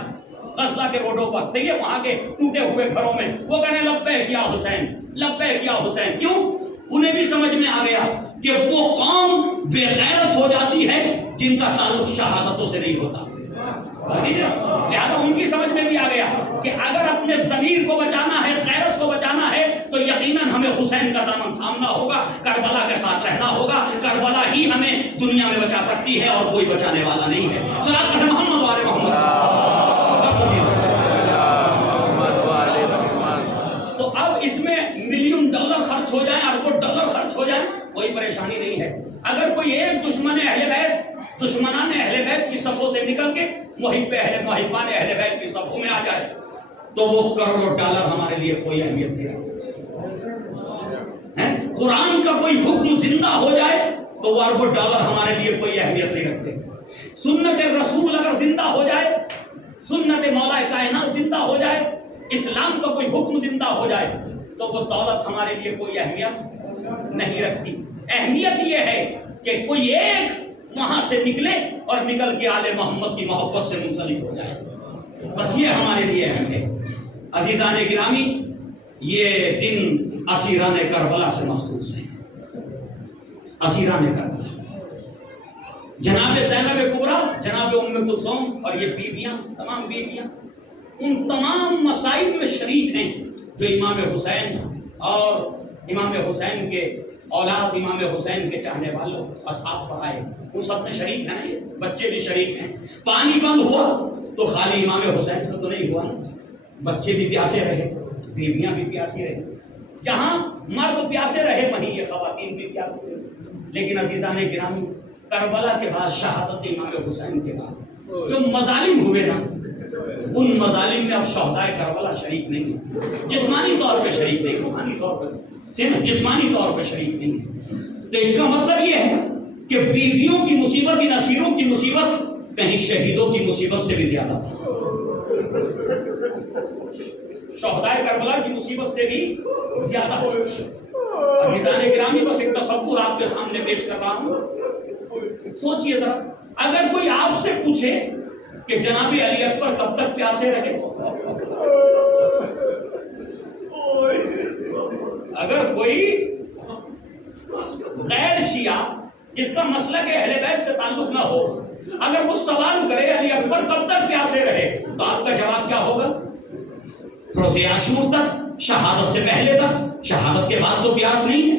غزہ کے روڈوں پر، صحیح ہے، وہاں کے ٹوٹے ہوئے گھروں میں وہ کہنے لبیک یا حسین، لبیک یا حسین۔ کیوں؟ انہیں بھی سمجھ میں آ گیا کہ وہ قوم بے غیرت ہو جاتی ہے جن کا تعلق شہادتوں سے نہیں ہوتا، لہذا ان کی سمجھ میں بھی آ گیا کہ اگر اپنے ضمیر کو بچانا ہے، غیرت کو بچانا ہے، تو یقیناً ہمیں حسین کا دامن تھامنا ہوگا، کربلا کے ساتھ رہنا ہوگا، کربلا ہی ہمیں دنیا میں بچا سکتی ہے اور کوئی بچانے والا نہیں ہے۔ صلوات ہے محمد والے محمد۔ تو اب اس میں ملین ڈالر خرچ ہو جائیں، اربوں ڈالر خرچ ہو جائیں، کوئی پریشانی نہیں ہے۔ اگر کوئی ایک دشمن اہل بیت، دشمنان اہل بیت کی صفوں سے نکل کے محبان اہل بیت کی صفوں میں آ جائے تو وہ کروڑوں ڈالر ہمارے لیے کوئی اہمیت نہیں رکھتے۔ قرآن کا کوئی حکم زندہ ہو جائے تو وہ اربوں ڈالر ہمارے لیے کوئی اہمیت نہیں رکھتے۔ سنت رسول اگر زندہ ہو جائے، سنت مولا کائنات زندہ ہو جائے، اسلام کا کوئی حکم زندہ ہو جائے تو وہ دولت ہمارے لیے کوئی اہمیت نہیں رکھتی۔ اہمیت یہ ہے کہ کوئی ایک وہاں سے نکلے اور نکل کے آل محمد کی محبت سے منسلک ہو جائے، بس یہ ہمارے لیے اہم ہے۔ عزیزان گرامی، یہ دن اسیران کربلا سے مخصوص ہے۔ اسیران کربلا، جناب زینب کبریٰ، جناب ام کلثوم اور یہ بیویاں، تمام بیویاں ان تمام مصائب میں شریک ہیں جو امام حسین اور امام حسین کے اولاد، امام حسین کے چاہنے والوں اصحاب پر آئے، وہ سب میں شریک ہیں، یہ بچے بھی شریک ہیں۔ پانی بند ہوا تو خالی امام حسین کا تو نہیں ہوا نا، بچے بھی پیاسے رہے، بیویاں بھی پیاسی رہے، جہاں مرد پیاسے رہے وہیں یہ خواتین بھی پیاسے رہے۔ لیکن عزیزان گرامی، کربلا کے بعد، شہادت امام حسین کے بعد جو مظالم ہوئے نا، ان مظالم میں اب شہدائے کربلا شریک نہیں، جسمانی طور پہ شریک نہیں، روحانی طور پر، جسمانی طور پہ شریک نہیں ہے۔ تو اس کا مطلب یہ ہے کہ بیویوں کی مصیبت، ان اسیروں کی مصیبت کہیں شہیدوں کی مصیبت سے بھی زیادہ تھی، شہدائے کربلا کی مصیبت سے بھی زیادہ تھی۔ عزیزان گرامی، بس ایک تصور آپ کے سامنے پیش کر رہا ہوں، سوچئے ذرا، اگر کوئی آپ سے پوچھے کہ جناب علی اکبر کب تک پیاسے رہے، اگر کوئی غیر شیعہ جس کا مسلک اہل بیت سے تعلق نہ ہو، اگر وہ سوال کرے علی اکبر کب تک پیاسے رہے، تو آپ کا جواب کیا ہوگا؟ روزے عاشور تک، شہادت سے پہلے تک، شہادت کے بعد تو پیاس نہیں ہے۔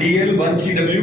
DL1CW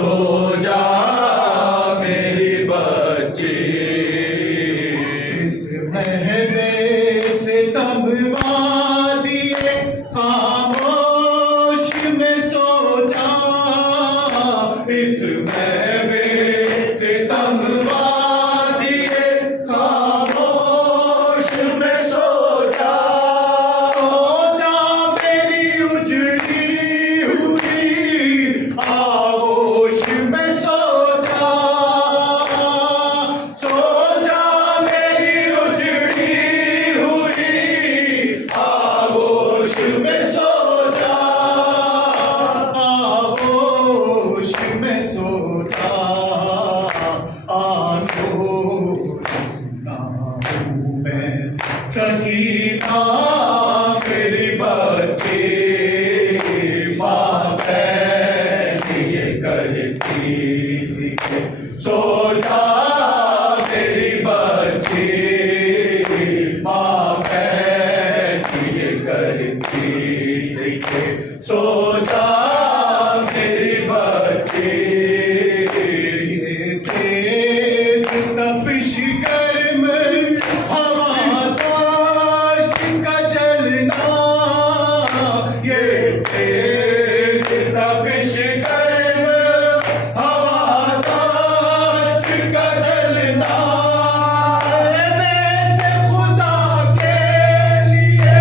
سو جا میری بچی اس مہبے سے تموا دیے خاموش میں سو جا اس مہبے سے تموا دیے خاموش میں سو جا میری اجڑی ہوئی آغوش میں سو جا میری اجڑی ہوئی آغوش میں سو جا آغوش میں سو جا سنا ہوں میں سکینہ میری بچی ماں بہن یہ کرتی تھی کہ سو جا میری بچی ماں بہن یہ کرتی تھی کہ سو جا میری بچی یہ تیز تپش گرم ہوا داشت کا چلنا یہ تیز تپش گرم ہوا داشت کا چلنا میں سے خدا کے لیے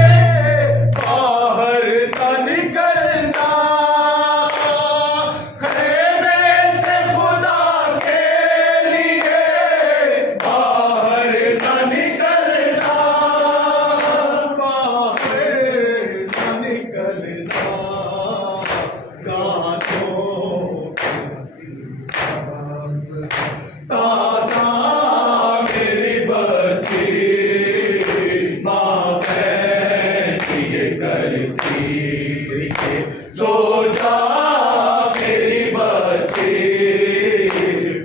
باہر نہ نکلنا خیمے سے خدا کے لیے باہر نہ نکلنا باہر نہ نکلنا گانوں کی سب تازہ میری بچی ماں بہن یہ کرتی کہ سو جا میری بچی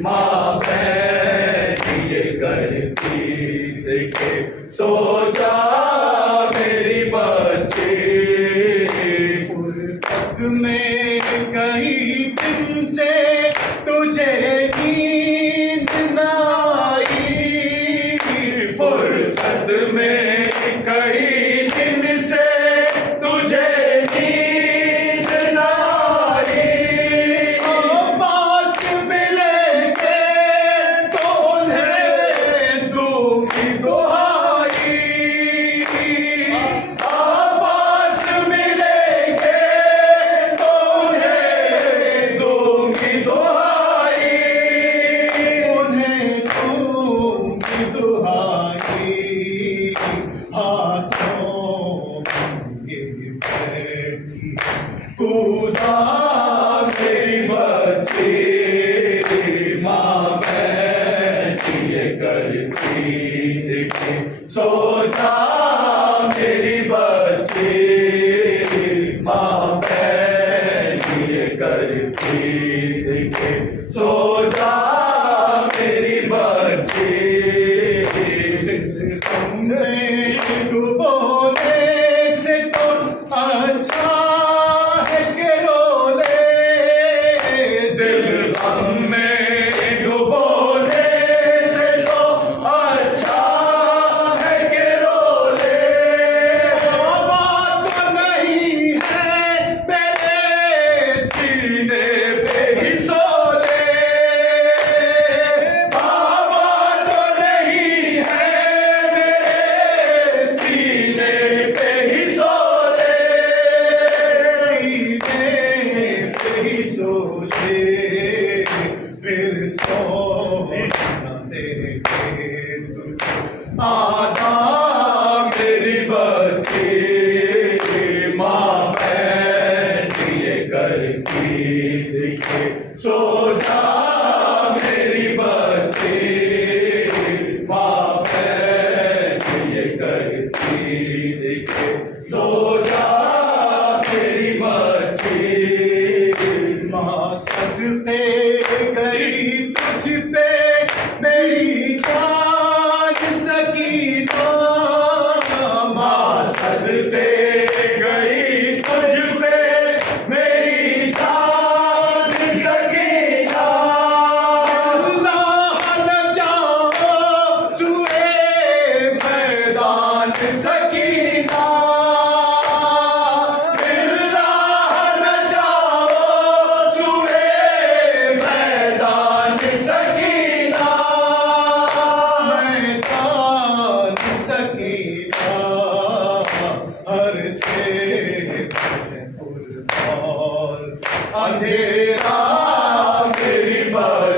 ماں بہن یہ کرتی کہ سو جا میری بچی فرقت میں کئی دن سے تجھے نیند نہ آئی فرقت میں کئی دن سے تجھے نیند نہ آئی پاس ملیں گے تو انہیں دوں گی دہائی پاس ملیں گے تو انہیں دوں گی دہائی انہیں دوں گی دہائی ہاتھوں میں یہ بیٹھی کوزا میری بچی ماں بہن یہ کرتی تھی کہ سو جا میری بچی ماں بہن یہ کرتی تھی کہ سو جا میری بچی دل غم میں ڈبونے سے تو اچھا ہے کہ رو لے دل غم میں ڈبونے سے تو اچھا ہے کہ رو لے بات نہیں ہے میرے سینے پہ ہی سو لے